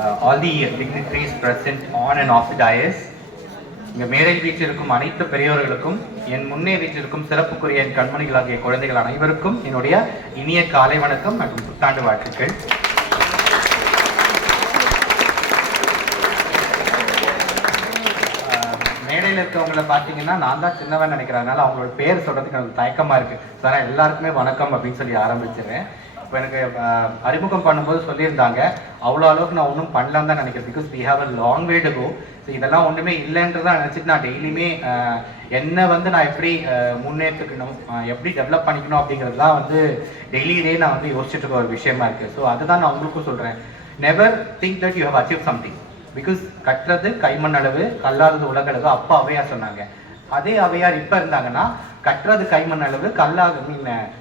all the dignitaries present on and off the dais, இங்க மேடையில் வீற்றிருக்கும் அனைத்து பெரியோர்களுக்கும், என் முன்னே வீற்றிருக்கும் சிறப்புக்குரிய என் கண்மணிகளாகிய குழந்தைகள் அனைவருக்கும் என்னுடைய இனிய காலை வணக்கம் மற்றும் புத்தாண்டு வாழ்த்துக்கள். மேடையில் இருக்கவங்களை பார்த்தீங்கன்னா நான் தான் சின்னவன் நினைக்கிறதுனால அவங்களோட பேர் சொல்றதுக்கு எனக்கு தயக்கமா இருக்கு. சார் எல்லாருக்குமே வணக்கம் அப்படின்னு சொல்லி ஆரம்பிச்சிடுறேன். இப்போ எனக்கு அறிமுகம் பண்ணும்போது சொல்லியிருந்தாங்க, அவ்வளோ அளவுக்கு நான் ஒன்றும் பண்ணலாம் தான் நினைக்கிறேன். Because we have a long way to go. So இதெல்லாம் ஒன்றுமே இல்லைன்றதான் நினச்சிட்டு நான் டெய்லியுமே என்னை நான் எப்படி முன்னேற்றுக்கணும், எப்படி டெவலப் பண்ணிக்கணும் அப்படிங்கிறது தான் டெய்லியிலே நான் யோசிச்சுட்டு இருக்க ஒரு விஷயமா இருக்குது. ஸோ அதுதான் நான் உங்களுக்கும் சொல்கிறேன். Never think that you have achieve something. Because கட்டுறது கைமண் அளவு, கல்லாதது உலகளவு, அப்பா அவையார் சொன்னாங்க. அதே அவையார் இப்போ இருந்தாங்கன்னா கட்டுறது கைமண் அளவு,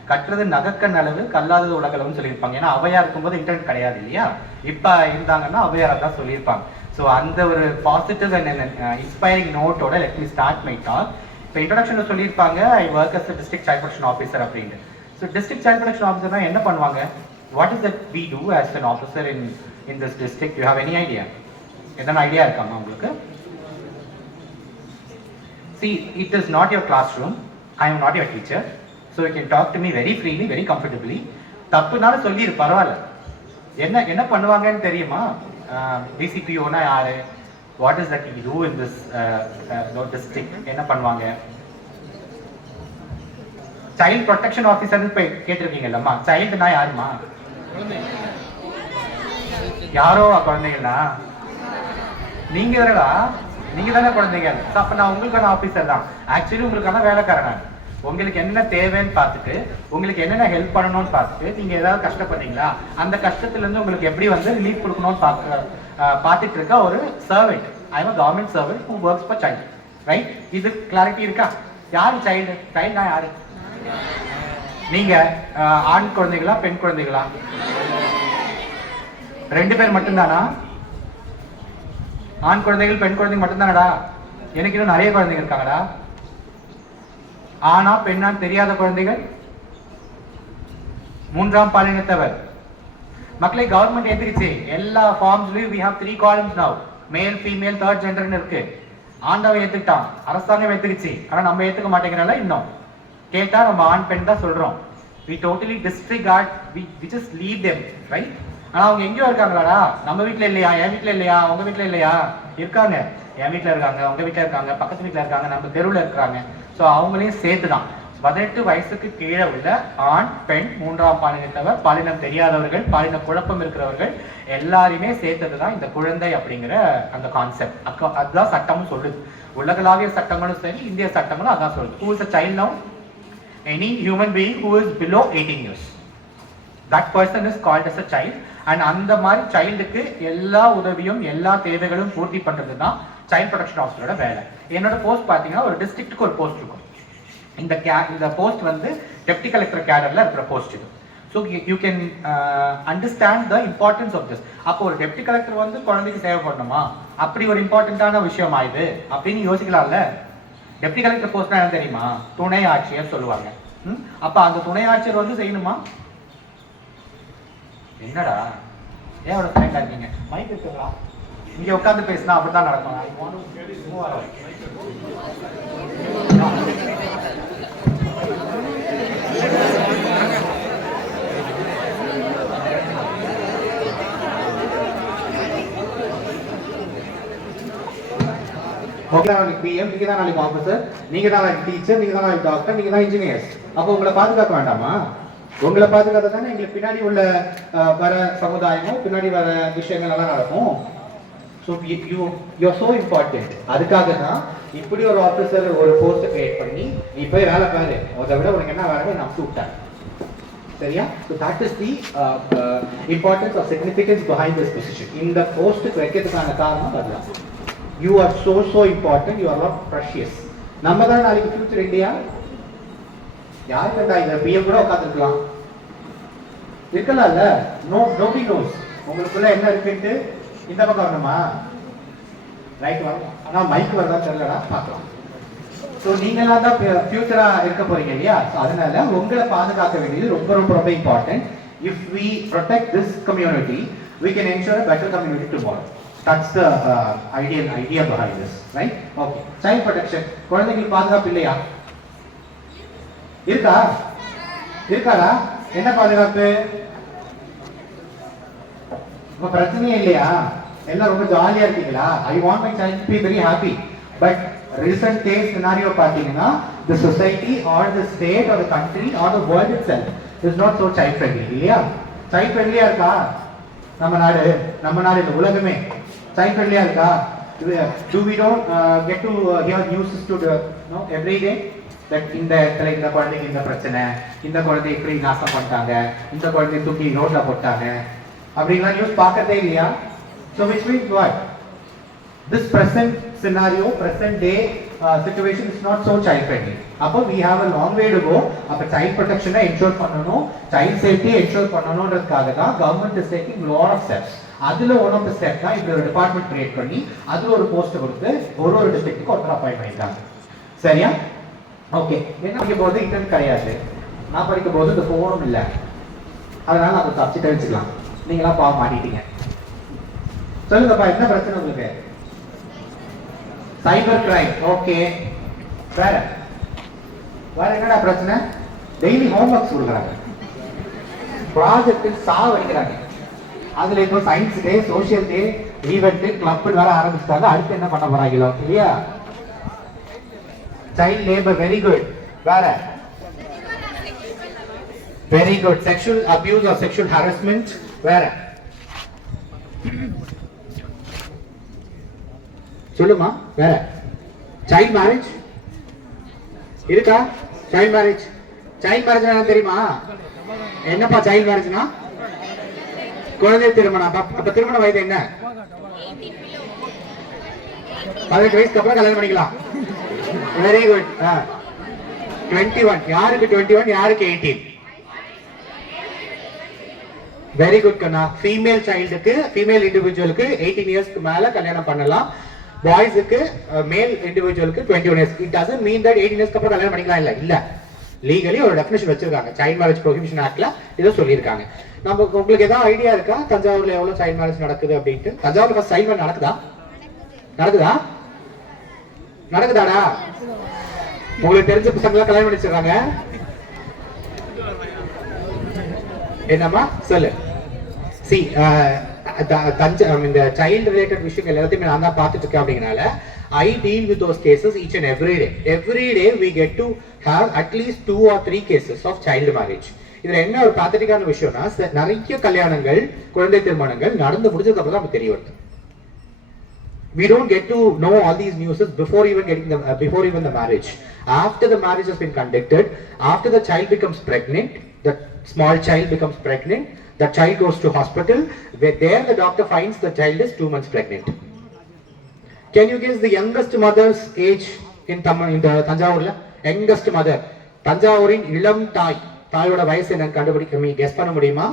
கட்டுறது நகக்கண் அளவு, கல்லாதது உலகளவுன்னு சொல்லியிருப்பாங்க. ஏன்னா அவையார் இருக்கும்போது இன்டர்நெட் கிடையாது இல்லையா? இப்போ இருந்தாங்கன்னா அவையாரை தான் சொல்லியிருப்பாங்க. ஸோ அந்த ஒரு பாசிட்டிவ் அண்ட் இன்ஸ்பைரிங் நோட்டோட let me start my talk. இப்போ இன்ட்ரோடக்ஷனில் சொல்லியிருப்பாங்க I work as district child protection officer அப்படின்னு. ஸோ டிஸ்ட்ரிக்ட் சைல்ட் ப்ரொடெக்ஷன் ஆஃபீஸர்னா என்ன பண்ணுவாங்க? What is that we do as an officer in this district? You have any idea? எதனா idea இருக்காமா உங்களுக்கு? See, it is not your classroom. I am not your teacher. So you can talk to me very freely, very comfortably. தப்புனால சொல்லிரு, பரவாயில்ல. என்ன பண்ணுவாங்கன்னு தெரியுமா? DCPO-னா யாரு? What is that you do in this district? என்ன பண்ணுவாங்க? சைல்ட் ப்ரொடெக்ஷன் ஆஃபீஸர்னு போய் கேட்டிருக்கீங்கல்லம்மா. சைல்டுனா யாருமா? யாரோ குழந்தைங்களா? நீங்க வேறடா, நீங்க தானே குழந்தைங்க. அப்ப நான் உங்களுக்கான ஆபீசர் தான். ஆக்சுவலி உங்களுக்கான வேலைக்காரன். உங்களுக்கு என்ன தேவைன்னு பார்த்துட்டு, உங்களுக்கு என்னென்ன ஹெல்ப் பண்ணணும்னு பார்த்துட்டு, நீங்க ஏதாவது கஷ்டப்படுறீங்களா, அந்த கஷ்டத்துல இருந்து உங்களுக்கு எப்படி ரிலீஃப் கொடுக்கணும்னு பார்த்துட்டு இருக்க ஒரு servant. I am government servant who works for child. Right? இது கிளாரிட்டி இருக்கா? யாரு சைல்டு? சைல்டுனா யாரு? நீங்க ஆண் குழந்தைகளா பெண் குழந்தைகளா? ரெண்டு பேர் மட்டும்தானா? ஆண் குழந்தைகள் பெண் குழந்தைங்க மட்டும்தானடா? எனக்கு இன்னும் நிறைய குழந்தைங்க இருக்காங்கடா. ஆனா பெண்ணான்னு தெரியாத குழந்தைகள், மூன்றாம் பாலினத்தவர். மக்களை கவர்மெண்ட் ஏத்துக்குச்சு. எல்லா ஃபார்ம்ஸ்லயும் we have 3 columns now. மேல், ஃபீமேல், தேர்ட் ஜெண்டர்னு இருக்கு. ஆண்டவன் ஏத்துக்கிட்டான், அரசாங்கம் ஏத்துக்குச்சு. ஆனா நம்ம ஏத்துக்க மாட்டேங்கிறனால இன்னும் கேட்டா நம்ம ஆண் பெண் தான் சொல்றோம். we totally disregard, we just leave them, right? ஆனா அவங்க எங்கேயோ இருக்காங்களாடா? நம்ம வீட்டுல இல்லையா? என் வீட்டுல இல்லையா? உங்க வீட்டுல இல்லையா? இருக்காங்க. என் வீட்டுல இருக்காங்க, உங்க வீட்டுல இருக்காங்க, பக்கத்து வீட்டுல இருக்காங்க, நம்ம தெருவில் இருக்கிறாங்க. ஸோ அவங்களையும் சேர்த்துதான் 18 வயசுக்கு கீழே உள்ள ஆண் பெண், மூன்றாம் பாலினத்தவர், பாலினம் தெரியாதவர்கள், பாலின குழப்பம் இருக்கிறவர்கள் எல்லாரையுமே சேர்த்ததுதான் இந்த குழந்தை அப்படிங்கிற அந்த கான்செப்ட். அதுதான் சட்டமும் சொல்லுது. உலகளாவிய சட்டங்களும் சரி, இந்திய சட்டங்களும் அதான் சொல்லுது. Who is a child now? Any human being who is below 18 years. That person is called as a child. And அந்த மாதிரி சைல்டுக்கு எல்லா உதவியும் எல்லா தேவைகளும் பூர்த்தி பண்றது தான் சைல்ட் ப்ரொடெக்ஷன் ஆஃபீஸரோட வேலை. என்னோட போஸ்ட் பார்த்தீங்கன்னா ஒரு டிஸ்ட்ரிக்ட்டுக்கு ஒரு போஸ்ட் இருக்கும். இந்த போஸ்ட் டெப்டி கலெக்டர் கேடர்ல இருக்கிற போஸ்ட் இது. So you can understand the importance of this. அப்போ ஒரு டெப்டி கலெக்டர் குழந்தைக்கு சேவை பண்ணணுமா? அப்படி ஒரு இம்பார்ட்டன்டான விஷயமா இது அப்படின்னு யோசிக்கலாம்ல. டெப்டி கலெக்டர் போஸ்ட்னா என்ன தெரியுமா? துணை ஆட்சியர் சொல்லுவாங்க. அப்ப அந்த துணை ஆட்சியர் செய்யணுமா? என்னடா ஏன் அவ்வளோ சைலண்டா இருக்கீங்க? மைக் இருக்குங்களா? இங்க உட்காந்து பேசினா அப்படிதான் நடக்கும். நாளைக்கு பிஎம், நீங்க தான் நாளைக்கு ஆஃபீஸர், நீங்க தான் நாளைக்கு டீச்சர், நீங்க தான் நாளைக்கு டாக்டர், நீங்க தான் இன்ஜினியர்ஸ். அப்போ உங்களை பாதுகாக்க வேண்டாமா? உங்களை பாதுகாத்த தானே எங்களுக்கு பின்னாடி உள்ள வர சமுதாயமும் பின்னாடி வர விஷயங்கள் எல்லாம் நடக்கும். So you are so important. அதுக்காக தான் இப்படி ஒரு ஆஃபீஸர் ஒரு போஸ்ட் கிரியேட் பண்ணி நீ போய் வேலை பாரு, அதை விட உனக்கு என்ன வேலை நான் கூப்பிட்டேன். சரியா? So that is the importance of significance behind this position. இந்த போஸ்ட்டுக்கு வைக்கிறதுக்கான காரணம் அதுதான். You are so important, you are not precious. நம்ம தான் நாளைக்கு ஃபியூச்சர் இந்தியா. யார் கண்டா இந்த பிஎம் கூட உட்காந்துருக்கலாம் இருக்கலாம்ல? நோபடி நோஸ் உங்களுக்குள்ள என்ன இருக்குன்ட்டு. இந்த பக்கம் வரணுமா? ரைட் வரணும். ஆனா மைக் வரதா தெரியலடா, பார்க்கலாம். ஸோ நீங்களாம் தான் ஃபியூச்சரா இருக்க போறீங்க இல்லையா? அதனால உங்களை பாதுகாக்க வேண்டியது ரொம்ப ரொம்ப ரொம்ப important. If we protect this community we can ensure a better community tomorrow. That's the idea behind this, right? Okay. Child protection. குழந்தைகளுக்கு பாதுகாப்பு இல்லையா? இருக்கா? இருக்காடா? என்ன பாதுகாப்பு? உங்க பிரச்சனையே இல்லையா? எல்லாம் ரொம்ப ஜாலியா இருக்கீங்களா? I want my child to be very happy. But recent case scenario பார்த்தீங்கன்னா the society or the state or the country or the world itself is not so child friendly. இல்லையா? child friendly இருக்கா? நம்ம நாடு இந்த உலகமே child friendly இருக்கா? Do we don't get to hear news to know every day that இந்த இடத்துல இந்த குழந்தைக்கு இந்த பிரச்சனை, இந்த குழந்தை இப்படி நாசம் பண்ணிட்டாங்க, இந்த குழந்தை தூக்கி ரோட்ல போட்டாங்க அப்படின்னா நியூஸ் பார்க்கறதே இல்லையா? So which means what? This present scenario, present day situation is not so child friendly. அப்போ we have a long way to go. அப்போ child protection ensure பண்ணனும், child safety ensure பண்ணனும்ன்றதுக்காக தான் government is taking lot of steps. அதுல one of the steps தான் இப்படி ஒரு department create பண்ணி அதுல ஒரு போஸ்ட் கொடுத்து ஒரு டிஸ்ட்ரிக்ட்டுக்கு ஒருத்தர் அப்பாயிண்ட் பண்ணிட்டாங்க. சரியா? ஓகே. என்ன படிக்கும் போது இன்டர்நெட் கிடையாது. நான் படிக்கும் போது இந்த ஃபோனும் இல்லை. அதனால அதை சப்ஜெக்ட் வச்சுக்கலாம். நீங்களா பாவம் மாட்டிட்டீங்க. சொல்லுங்கப்பா, என்ன பிரச்சனை உங்களுக்கு? Cyber crime. ஓகே. வேற என்னடா பிரச்சனை? டெய்லி ஹோம்ஒர்க்ஸ் கொடுக்குறாங்க, ப்ராஜெக்ட் சாவடிக்கிறாங்க. அதுல இப்போ science day, social day, event, club வேற ஆரம்பிச்சிட்டாங்க. அடுத்து என்ன பண்ண போறாங்களோ இல்லையா? Child labour. Very good. வேற very good. Sexual abuse or sexual harassment. வேற சொல்லுமா? வேற சைல்ட் மேரேஜ் இருக்கா? சைல்ட் மேரேஜ் என்ன தெரியுமா? என்னப்பா சைல்ட் மேரேஜ்னா? குழந்தை திருமணம். அப்ப திருமண வயது என்ன? 18 வயசுக்கு அப்புறம் கல்யாணம் பண்ணிக்கலாம். Very good. 21. யாருக்கு 21? யாருக்கு 18? வெரி குட் கண்ணா. ஃபீமேல் சைல்டுக்கு, ஃபீமேல் இண்டிவிஜுவலுக்கு 18 இயர்ஸ்க்கு மேல கல்யாணம் பண்ணலாம். பாய்ஸுக்கு, மேல் இண்டிவிஜுவலுக்கு 21 years. It doesn't mean that 18 இயர்ஸ்க்கு அப்புறம் கல்யாணம் பண்ணிக்கலாம். இல்ல லீகலி ஒரு டெஃபினிஷன் வச்சிருக்காங்க. சைல்ட் மேரேஜ் ப்ரொஹிபிஷன் ஆக்ட்ல இதை சொல்லியிருக்காங்க. உங்களுக்கு ஏதாவது ஐடியா இருக்கா தஞ்சாவூர்ல எவ்வளவு சைல்ட் மேரேஜ் நடக்குது அப்படின்ட்டு? தஞ்சாவூர்ல ஃபர்ஸ்ட் சைல்ட் மேரேஜ் நடக்குதாடா? உங்களுக்கு தெரிஞ்ச பசங்க கல்யாணம் பண்ணி வச்சிருக்காங்க. என்னம்மா சொல்லு. சி இந்த சைல்ட் ரிலேட்டட் விஷயங்கள் எல்லாத்தையுமே நான் தான் பார்த்துட்டு இருக்கேன். அப்படிங்கனால I deal with those cases each and every day. Every day we get to have at least 2 or 3 cases of child marriage. இதுல என்ன ஒரு பாத்தட்டிக்கான விஷயம்னா, நிறைய கல்யாணங்கள், குழந்தை திருமணங்கள் நடந்து முடிஞ்சதுக்கு அப்புறம் தான் நமக்கு தெரிய வருது. We don't get to know all these news before even the marriage. After the marriage has been conducted, after the child becomes pregnant, the small child becomes pregnant, the child goes to hospital, where there the doctor finds the child is 2 months pregnant. Can you guess the youngest mother's age in Tanjavurla? Youngest mother. Tanjavuriன் இளம் தாயோட வயசு என்ன கண்டுபிடிக்க guess பண்ண முடியுமா?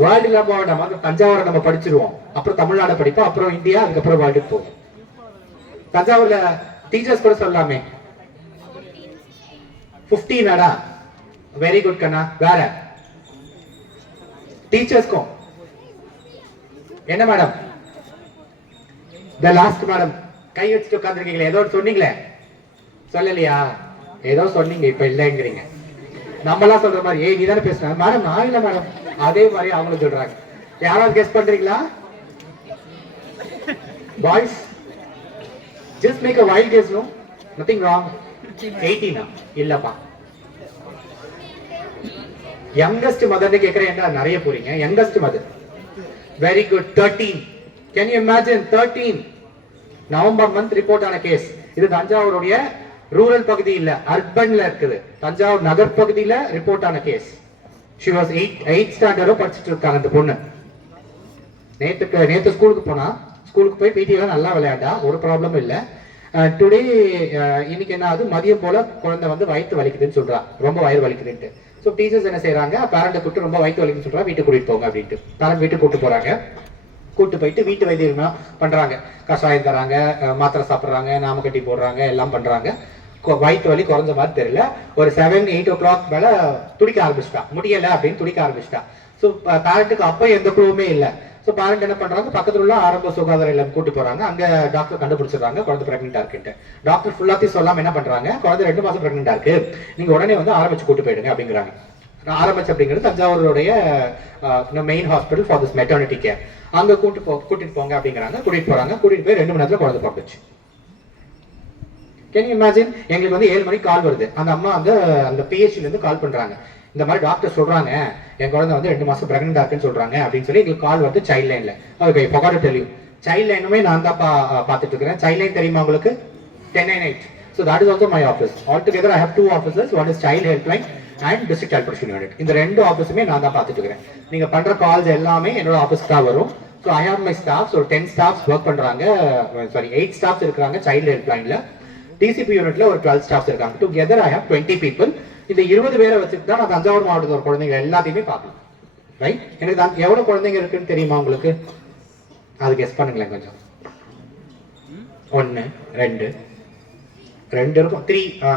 World எல்லாம் போக வேண்டாமா? தஞ்சாவூரை நம்ம படிச்சிருவோம், அப்புறம் தமிழ்நாடு படிப்போம், அப்புறம் இந்தியா, அதுக்கப்புறம் வேர்ல்டுக்கு போவோம். தஞ்சாவூர்ல டீச்சர்ஸ் கூட சொல்லலாமே. 15 வெரி குட் கண்ணா. வேற டீச்சர்ஸ்க்கும் என்ன மேடம்? The last madam. கை வச்சுட்டு உட்காந்துருக்கீங்களே, ஏதோ சொன்னீங்களே, சொல்லலையா? ஏதோ சொன்னீங்க, இப்ப இல்லைங்கிறீங்க. நம்மளாம் சொல்ற மாதிரி ஏய் நீ தானே பேசுறாங்க மேடம். நான் இல்ல மேடம். அதே மாதிரி அவங்களும் சொல்றாங்க. யாராவது கெஸ் பண்றீங்களா? Boys just make a wild guess. No, nothing wrong. 18 இல்லப்பா. youngest mother னு கேக்குறேன்டா, நிறைய போறீங்க. youngest mother. very good. 13. can you imagine? 13 November month report ஆன கேஸ். இது தஞ்சாவூருடைய ரூரல் பகுதி இல்ல, அர்பன்ல இருக்குது. தஞ்சாவூர் நகர் பகுதியில ரிப்போர்ட் ஆன கேஸ். she was 8th ஸ்டாண்டர்டோ படிச்சிட்டு இருக்காங்க அந்த பொண்ணு. நேத்து ஸ்கூலுக்கு போனா, ஸ்கூலுக்கு போய் பிடிஎல நல்லா விளையாண்டா, ஒரு ப்ராப்ளமும் இல்ல. டுடே இன்னைக்கு என்ன ஆகுது, மதியம் போல குழந்தை வந்து வயிற்று வலிக்குதுன்னு சொல்றா, ரொம்ப வயிறு வலிக்குதுன்ட்டு. ஸோ டீச்சர்ஸ் என்ன செய்யறாங்க, பேரண்ட்டை கூப்பிட்டு ரொம்ப வயிற்று வலிக்குன்னு சொல்றா, வீட்டுக்கு கூட்டிட்டு போங்க அப்படின்ட்டு. பேரண்ட் வீட்டுக்கு கூட்டு போறாங்க. கூட்டு போயிட்டு வீட்டு வைத்தியம் பண்றாங்க. கஷாயம் தராங்க, மாத்திரை சாப்பிட்றாங்க, நாமக்கட்டி போடுறாங்க, எல்லாம் பண்றாங்க. வயிற்று வலி குறைஞ்ச மாதிரி தெரியல. ஒரு 7-8 o'clock மேல துடிக்க ஆரம்பிச்சிட்டா, முடியல அப்படின்னு துடிக்க ஆரம்பிச்சிட்டா. ஸோ பேரண்ட்டுக்கு அப்போ எந்த குழுவுமே இல்லை. ஸோ பேரண்ட் என்ன பண்றாங்க, பக்கத்துல உள்ள ஆரம்ப சுகாதார இல்லம் கூட்டு போறாங்க. அங்க டாக்டர் கண்டுபிடிச்சிடுறாங்க குழந்தை பிரெக்னெண்டா இருக்குன்ட்டு. டாக்டர் ஃபுல்லாத்தையும் சொல்லாம என்ன பண்றாங்க, குழந்தை 2 மாசம் பிரெக்னெண்டா இருக்கு, நீங்க உடனே வந்து ஆரம்பிச்சு கூட்டு போயிடுங்க அப்படிங்கிறாங்க. ஆரம்பிச்சு அப்படிங்கிறது தஞ்சாவூருடைய main hospital for this maternity care. அங்க கூட்டிட்டு போங்க அப்படிங்கிறாங்க. கூட்டிட்டு போறாங்க. கூட்டிட்டு போய் 2 மணி நேரத்துல குழந்தை பிறந்துச்சு. Can you imagine? எங்களுக்கு வந்து 7 மணிக்கு கால் வருது. அந்த அம்மா வந்து அந்த பிஹெச்ல இருந்து கால் பண்றாங்க. இந்த மாதிரி டாக்டர் சொல்றாங்க என் குழந்தை வந்து 2 மாசம் பிரெக்னெண்டா இருக்குன்னு சொல்றாங்க அப்படின்னு சொல்லி எங்களுக்கு கால் வந்து சைல்ட் லைன்ல. Okay, forgot to tell you. Child லைனுமே நான் தான் பார்த்துட்டு இருக்கிறேன். சைல்ட் லைன் தெரியுமா உங்களுக்கு? 1098. So that is also my office. Altogether I have 2 offices. One is child helpline and district child protection unit. இந்த 2 ஆபீஸுமே நான் தான் பார்த்துட்டு இருக்கிறேன். நீங்க பண்ற கால்ஸ் எல்லாமே என்னோட ஆபீஸ்க்கு தான் வரும். So I have my staffs, ஒரு 10 staffs ஒர்க் பண்றாங்க. சாரி 8 staffs இருக்காங்க சைல்ட் ஹெல்ப்லைன்ல. டிசிபி யூனிட்ல ஒரு 12 staffs இருக்காங்க. Together I have 20 people. இந்த 20 பேரை வச்சுட்டு தான் நான் தஞ்சாவூர் மாவட்டத்தோட குழந்தைங்க எல்லாத்தையுமே பார்க்கலாம். ரைட்? எனக்கு தான் எவ்வளவு குழந்தைங்க இருக்குன்னு தெரியுமா உங்களுக்கு? அது கெஸ் பண்ணுங்களேன் கொஞ்சம். 1 2 இருக்கும். 3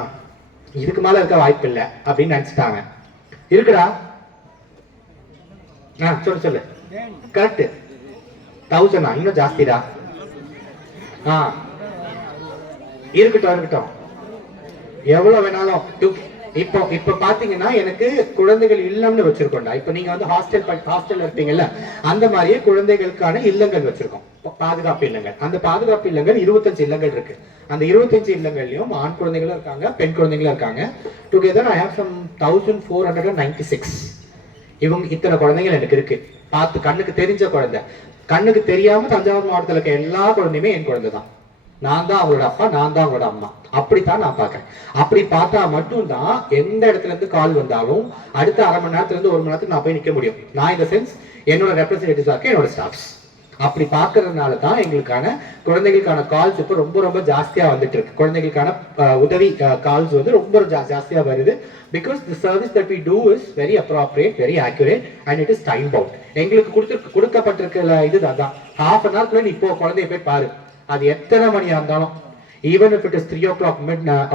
இதுக்கு மேல இருக்க வாய்ப்பு இல்லை அப்படின்னு நினைச்சிட்டாங்க. இருக்குடா? சொல்லு. கரெக்ட். 1000 இன்னும் ஜாஸ்திடா. இருக்கட்டும். எவ்வளவு வேணாலும். இப்ப பாத்தீங்கன்னா எனக்கு குழந்தைகள் இல்லம்னு வச்சிருக்கோம்டா. இப்ப நீங்க வந்து ஹாஸ்டல் இருப்பீங்கல்ல, அந்த மாதிரியே குழந்தைகளுக்கான இல்லங்கள் வச்சிருக்கோம், பாதுகாப்பு இல்லங்கள். அந்த பாதுகாப்பு இல்லங்கள் 25 இல்லங்கள் இருக்கு. அந்த 25 இல்லங்கள்லயும் ஆண் குழந்தைகளும் இருக்காங்க, பெண் குழந்தைகளும் இருக்காங்க. Together I have some 1496. இவங்க இத்தனை குழந்தைகள் எனக்கு இருக்கு. பார்த்து கண்ணுக்கு தெரிஞ்ச குழந்தை. கண்ணுக்கு தெரியாம தஞ்சாவூர் மாவட்டத்தில் இருக்க எல்லா குழந்தையுமே என் குழந்தை தான். நான் தான் அவங்களோட அப்பா, நான் தான் அவங்களோட அம்மா. அப்படித்தான் நான் பார்க்கறேன். அப்படி பார்த்தா மட்டும்தான் எந்த இடத்துல இருந்து கால் வந்தாலும் அடுத்த அரை மணி நேரத்துல இருந்து 1 மணி நேரத்துக்கு நான் போய் நிக்க முடியும். நான் இந்த சென்ஸ் என்னோட ரெப்ரஸன்டேட்டிவ்ஸா இருக்க என்னோட ஸ்டாஃப்ஸ். அப்படி பார்க்கறதுனால தான் எங்களுக்கான குழந்தைகளுக்கான கால்ஸ் இப்போ ரொம்ப ரொம்ப ஜாஸ்தியா வந்துட்டு இருக்கு. குழந்தைகளுக்கான உதவி கால்ஸ் வந்து ரொம்ப ஜாஸ்தியா வருது. Because the service that we do is very appropriate, very accurate and it is time bound. எங்களுக்கு கொடுக்கப்பட்டிருக்க இதுதான் 1/2 an hour நீ இப்போ குழந்தைய போய் பாரு. அது எத்தனை மணியா இருந்தாலும், even if it is 3 o'clock,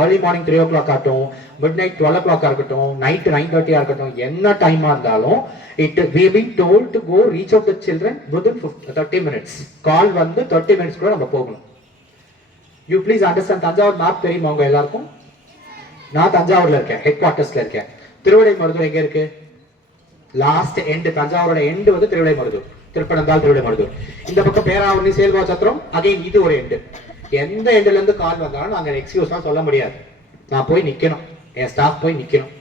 early morning 3 o'clock ஆகட்டும், midnight 12 o'clock இருக்கட்டும், night 9:30 இருக்கட்டும், என்ன டைமா இருந்தாலும் we have been told to go reach out the children within 30 minutes. கால் வந்து 30 minutes கூட நம்ம போகணும். You please understand. Thanjavur map தெரியுமா உங்க எல்லாருக்கும்? நான் தஞ்சாவூர்ல இருக்கேன், ஹெட் குவார்டர்ஸ்ல இருக்கேன். திருவிடைமருதூர் எங்க இருக்கு? Last end. தஞ்சாவூரோட எண்ட் வந்து திருவிடைமருதூர், திருப்பனந்தாள் திருவிடைமருதூர். இந்த பக்கம் பேராவூரணி, சேல்வா சத்திரம், அகைன் இது ஒரு எண்டு. எந்த எண்ட்ல இருந்து கால் வந்தாலும் நாங்க எக்ஸ்கியூஸ்லாம் சொல்ல முடியாது. நான் போய் நிக்கணும், என் ஸ்டாஃப் போய் நிக்கணும்.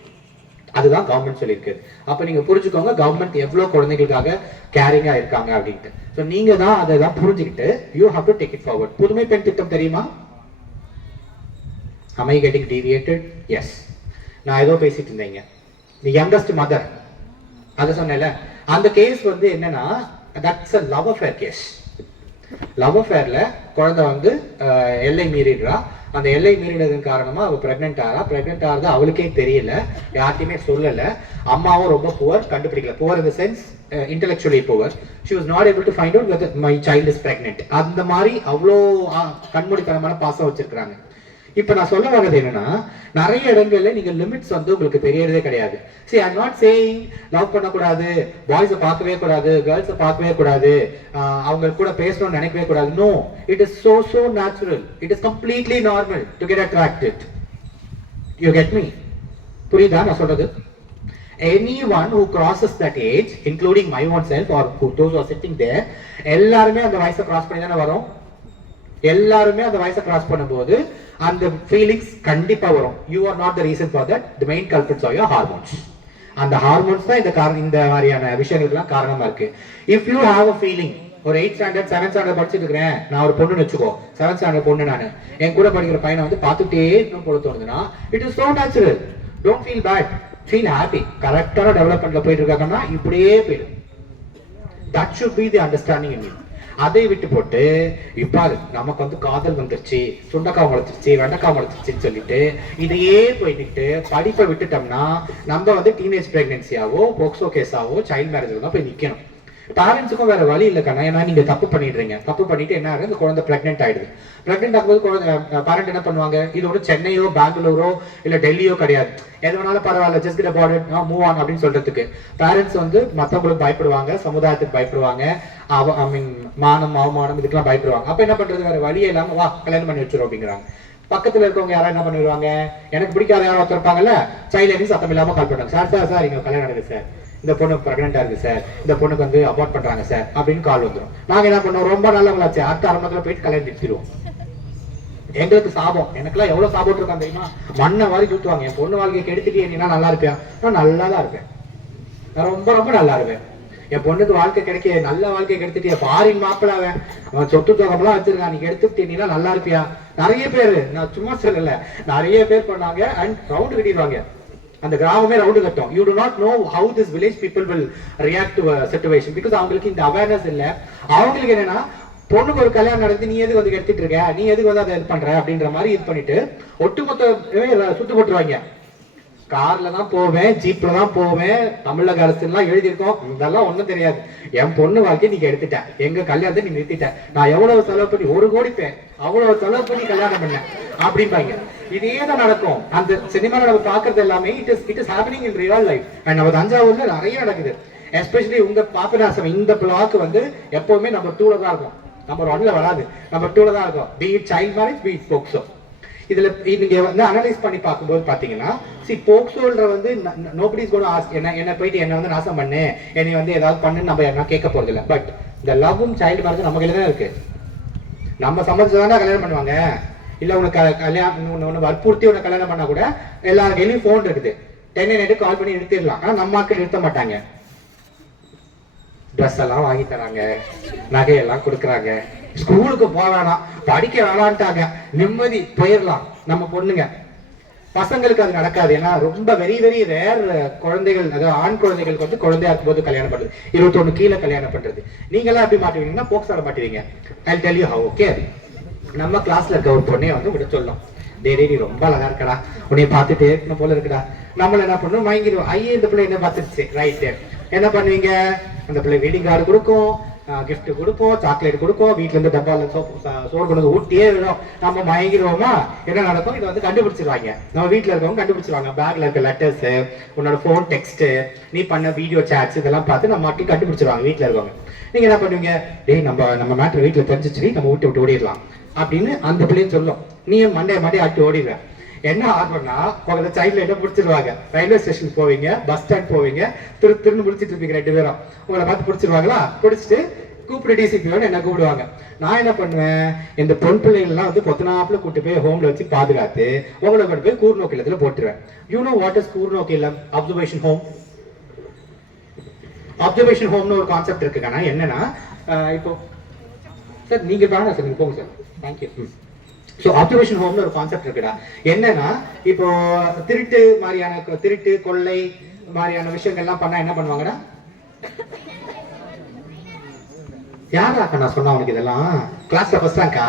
அதுதான் கவர்மெண்ட் சொல்லியிருக்கு. அப்ப நீங்க புரிஞ்சுக்கோங்க கவர்மெண்ட் எவ்வளவு குழந்தைகளுக்காக கேரிங்கா இருக்காங்க அப்படின்ட்டு. ஸோ நீங்க தான் அதை தான் புரிஞ்சுக்கிட்டு you have to take it forward. புதுமை பெண் திட்டம் தெரியுமா? Am I getting deviated? Yes. நான் ஏதோ பேசிட்டு இருந்தேங்க. தி யங்கஸ்ட் மதர், அதை சொன்னேன்ல. அந்த கேஸ் வந்து என்னன்னா, that's a love affair case. Love அஃபேர்ல குழந்தை வந்து எல்லை மீறிடுறா. அந்த எல்லை மீறினதன் காரணமா அவ பிரெக்னென்ட் ஆறா. பிரெக்னென்ட் ஆறது அவளுக்கே தெரியல, யார்ட்டையுமே சொல்லல. அம்மாவும் ரொம்ப புவர், கண்டுபிடிக்கல. Poor in the sense intellectually poor. She was not able to find out whether my child is pregnant. அந்த மாதிரி அவ்வளோ கண்மூடித்தனமான பாசம் வச்சிருக்காங்க. இப்ப நான் சொல்ல வர்றது என்னன்னா, நிறைய இடங்கள்ல நீங்க லிமிட்ஸ் வந்து உங்களுக்கு தெரியறதே கிடையாது. See, I'm not saying love பண்ணக்கூடாது, பாய்ஸை பார்க்கவே கூடாது, கேர்ள்ஸை பார்க்கவே கூடாது, அவங்க கூட பேசணும்னு நினைக்கவே கூடாது. No, it is so natural. It is completely normal to get attracted. You get me? புரியுதா நான் சொல்றது? Anyone who crosses that age, including my own self or those who are sitting there, எல்லாருமே அந்த வயசை கிராஸ் பண்ணி தானே வரும். எல்லாருமே அந்த வயசை கிராஸ் பண்ணும்போது அந்த ஃபீலிங்ஸ் கண்டிப்பா வரும். You are not the reason for that. The main culprits are your hormones. அந்த ஹார்மோன்ஸ் தான் இந்த மாதிரியான விஷயங்களுக்குலாம் காரணமா இருக்கு. If you have a feeling, ஒரு 8th standard 7th standard படிச்சுட்டு இருக்கிறேன், நான் ஒரு பொண்ணுன்னு வச்சுக்கோ, 7th standard பொண்ணு, நான் என் கூட படிக்கிற பையனை வந்து பார்த்துட்டே இருக்கணும் போல தோணுதுன்னா, it is so natural. Don't feel bad, feel happy. கரெக்டான டெவலப்மெண்ட்ல போயிட்டு இருக்காங்கன்னா இப்படியே போயிடும். That should be the understanding in you. அதை விட்டு போட்டு இப்பாரு நமக்கு வந்து காதல் வந்துருச்சு, சுண்டக்காய் முளைச்சிருச்சு, வெண்டைக்காய் முளைச்சிருச்சுன்னு சொல்லிட்டு இதையே போயிட்டு படிப்பை விட்டுட்டோம்னா நம்ம வந்து டீனேஜ் பிரெக்னன்சியாவோ, போக்சோ கேஸாவோ, சைல்ட் மேரேஜ் தான் போய் நிக்கணும். பேரண்ட்ஸுக்கும் வேற வழி இல்லை கண்ணா. ஏன்னா நீங்க தப்பு பண்ணிடுறீங்க. தப்பு பண்ணிட்டு என்ன ஆகுது, இந்த குழந்தை பிரெக்னென்ட் ஆயிடுது. பிரெக்னென்ட் ஆகும்போது பேரண்ட் என்ன பண்ணுவாங்க, இது ஒரு சென்னையோ பெங்களூரோ இல்ல டெல்லியோ கிடையாது. எது வேணாலும் பரவாயில்ல, just get apart move on அப்படின்னு சொல்றதுக்கு பேரண்ட்ஸ் வந்து மத்தவங்களுக்கு பயப்படுவாங்க, சமுதாயத்துக்கு பயப்படுவாங்க, ஐ மீன் மானம் அவமானம் இதுக்கெல்லாம் பயப்படுவாங்க. அப்ப என்ன பண்றது, வேற வழியே இல்லாம வா கல்யாணம் பண்ணி வச்சிரும் அப்படிங்கிறாங்க. பக்கத்துல இருக்கவங்க யாரும் என்ன பண்ணிடுவாங்க, எனக்கு பிடிக்காத யாரும் ஒருத்தர் இருப்பாங்கல்ல, சைல்ட் லைன் சத்தம் இல்லாம கால் பண்ணுவாங்க, சார் சார் சார் இங்க கல்யாணம் நடக்குது சார், இந்த பொண்ணு பிரெக்னெண்டா இருக்கு சார், இந்த பொண்ணுக்கு வந்து அபார்ட் பண்றாங்க சார் அப்படின்னு கால் வந்துடும். நாங்க என்ன பண்ணுவோம், ரொம்ப நல்லவங்களாச்சு அடுத்த அரமத்துல போயிட்டு கல்யாணம் நிறுத்திடுவோம். எங்களுக்கு சாபம், எனக்குலாம் எவ்வளவு சாபம் இருக்கான் தெரியுமா, மண்ணை வாரி ஊத்துவாங்க. என் பொண்ணு வாழ்க்கையை கெடுத்துட்டு நீனா நல்லா இருப்பியா, நான் நல்லா தான் இருப்பேன், நான் ரொம்ப ரொம்ப நல்லா இருப்பேன். என் பொண்ணுக்கு வாழ்க்கை கிடைக்க நல்ல வாழ்க்கை கெடுத்துட்டியா, ஃபாரின் மாப்பிள்ளாவன் அவன் சொத்து தொகைலாம் வச்சிருக்கான், நீ எடுத்துட்டு நீனா நல்லா இருப்பியா. நிறைய பேர், நான் சும்மா சொல்லல, நிறைய பேர் பண்ணாங்க. அண்ட் ரவுண்டு கட்டிடுவாங்க, அந்த கிராமமே ரவுண்டு கட்டும். You to not know how this village people will react to situation. Because அவங்களுக்கு இந்த அவேர்னஸ் இல்லை. அவங்களுக்கு என்னன்னா, பொண்ணுக்கு ஒரு கல்யாணம் நடந்து நீ எதுக்கு வந்து எடுத்துட்டு இருக்க, நீ எதுக்கு வந்து அதை இது பண்ற அப்படின்ற மாதிரி இது பண்ணிட்டு ஒட்டுமொத்த சுட்டு போட்டுருவாங்க. கார்ல தான் போவேன், ஜீப்ல தான் போவேன், தமிழக அரசுலாம் எழுதியிருக்கோம், இதெல்லாம் ஒண்ணும் தெரியாது. என் பொண்ணு வாழ்க்கை நீங்க எடுத்துட்ட, எங்க கல்யாணத்தை நீ நிறுத்திட்ட, நான் எவ்வளவு செலவு பண்ணி 1 கோடி பேர் அவ்வளவு செலவு பண்ணி கல்யாணம் பண்ணேன் அப்படின்பாங்க. இதே தான் நடக்கும். அந்த சினிமாவில் நம்ம பாக்குறது எல்லாமே it is happening in real life. And நம்ம தஞ்சாவூர்ல நிறைய நடக்குது. எஸ்பெஷலி உங்க பாபநாசம் இந்த பிளாக் வந்து எப்பவுமே நம்பர் 2ல தான் இருக்கும், நம்பர் 1ல வராது, நம்பர் 2ல தான் இருக்கும். Be it child marriage, be it POCSO. இதுல நீங்க வந்து அனலைஸ் பண்ணி பார்க்கும்போது பாத்தீங்கன்னா, போக்சோல்ற வந்து nobody is going to ask என்ன போயிட்டு என்ன வந்து நாசம் பண்ணு, என்னை வந்து ஏதாவது பண்ணு நம்ம என்ன கேட்க போறது இல்லை. பட் இந்த லவ்வும் சைல்டு மேரேஜ் நம்ம கையில தான் இருக்கு. நம்ம சம்மதிச்சதாண்டா கல்யாணம் பண்ணுவாங்க. இல்ல உனக்கு கல்யாணம் ஒன்று வற்புறுத்தி உனக்கு கல்யாணம் பண்ணா கூட எல்லாரும் கையிலையும் போன் இருக்குது, 10 கால் பண்ணி நிறுத்திடலாம். ஆனா நம்ம ஆட்கள் நிறுத்த மாட்டாங்க. ட்ரெஸ் எல்லாம் வாங்கி தராங்க, நகையெல்லாம் கொடுக்குறாங்க, ஸ்கூலுக்கு போக வேணாம், படிக்க வேணான்ட்டாங்க, நிம்மதி போயிடலாம் நம்ம பொண்ணுங்க. பசங்களுக்கு அது நடக்காது. ஏன்னா ரொம்ப வெரி வெரி ரேர் குழந்தைகள், அதாவது ஆண் குழந்தைகளுக்கு வந்து குழந்தையா இருக்கும்போது கல்யாணம் பண்றது, 21 கீழே கல்யாணம் பண்றது. நீங்க எல்லாம் எப்படி மாட்டுவீங்கன்னா போக்ஸால மாட்டுவீங்க. I tell you how. Okay, நம்ம கிளாஸ்ல இருக்க ஒரு பொண்ணே வந்து விட சொல்லும், டேய் நீ ரொம்ப அழகா இருக்கடா, உன்னைய பார்த்துட்டு இருக்கணும் போல இருக்குடா. நம்மள என்ன பண்ணுவோம், வாங்கிடுவோம். ஐயே இந்த பிள்ளை என்ன பார்த்துருச்சு, ரைட்டு. என்ன பண்ணுவீங்க, அந்த பிள்ளை வெட்டிங் கார்டு கொடுக்கும், கிஃப்ட் கொடுப்போம், சாக்லேட் கொடுப்போம், வீட்டுல இருந்து டப்பால சோறு கொண்டு ஊட்டியே விடும். நம்ம மயங்கிடுவோமா, என்ன நடக்கும், இதை வந்து கண்டுபிடிச்சிருவாங்க. நம்ம வீட்டுல இருக்கவங்க கண்டுபிடிச்சிருவாங்க. பேக்ல இருக்க லெட்டர்ஸ், உன்னோட போன் டெக்ஸ்ட், நீ பண்ண வீடியோ சாட்ஸ் இதெல்லாம் பார்த்து நம்ம மட்டும் கண்டுபிடிச்சிருவாங்க வீட்டுல இருக்கவங்க. நீங்க என்ன பண்ணுவீங்க, டேய் நம்ம மேட்ரு வீட்டுல தெரிஞ்சிச்சு, நம்ம விட்டு ஓடிடலாம் அப்படின்னு அந்த பிள்ளைன்னு சொல்லும். நீயும் மண்டே ஆட்டி ஓடிடுவேன். என்ன ஆகும்னா, உங்களை சைல்ட்ல என்ன பிடிச்சிருவாங்க, ரயில்வே ஸ்டேஷன் போவீங்க, பஸ் ஸ்டாண்ட் போவீங்க, திருன்னு முடிச்சிட்டு இருப்பீங்க 2 பேரும். உங்களை பார்த்து பிடிச்சிருவாங்களா, பிடிச்சிட்டு கூப்பிட்டு டிசிபியோன்னு என்ன கூப்பிடுவாங்க. நான் என்ன பண்ணுவேன், இந்த பொன் பிள்ளைகள்லாம் வந்து பொத்தனாப்புல கூட்டு போய் ஹோம்ல வச்சு பாதுகாத்து உங்களை கொண்டு போய் கூர்நோக்கு இல்லத்துல போட்டுருவேன். யூ நோ வாட் இஸ் கூர்நோக்கு இல்லம், அப்சர்வேஷன் ஹோம். அப்சர்வேஷன் ஹோம்னு ஒரு கான்செப்ட் இருக்குன்னா என்னன்னா, இப்போ சார் நீங்க வேணாம் சார், நீங்க போங்க சார், தேங்க்யூ. ஸோ அப்சர்வேஷன் ஹோம்னு ஒரு கான்செப்ட் இருக்குடா. என்னன்னா, இப்போ திருட்டு கொள்ளை மாதிரியான விஷயங்கள்லாம் பண்ணா என்ன பண்ணுவாங்கடா, யாராக்கா நான் சொன்னா உனக்கு இதெல்லாம் கிளாஸ்ல ஃபர்ஸ்ட் ரேங்கா,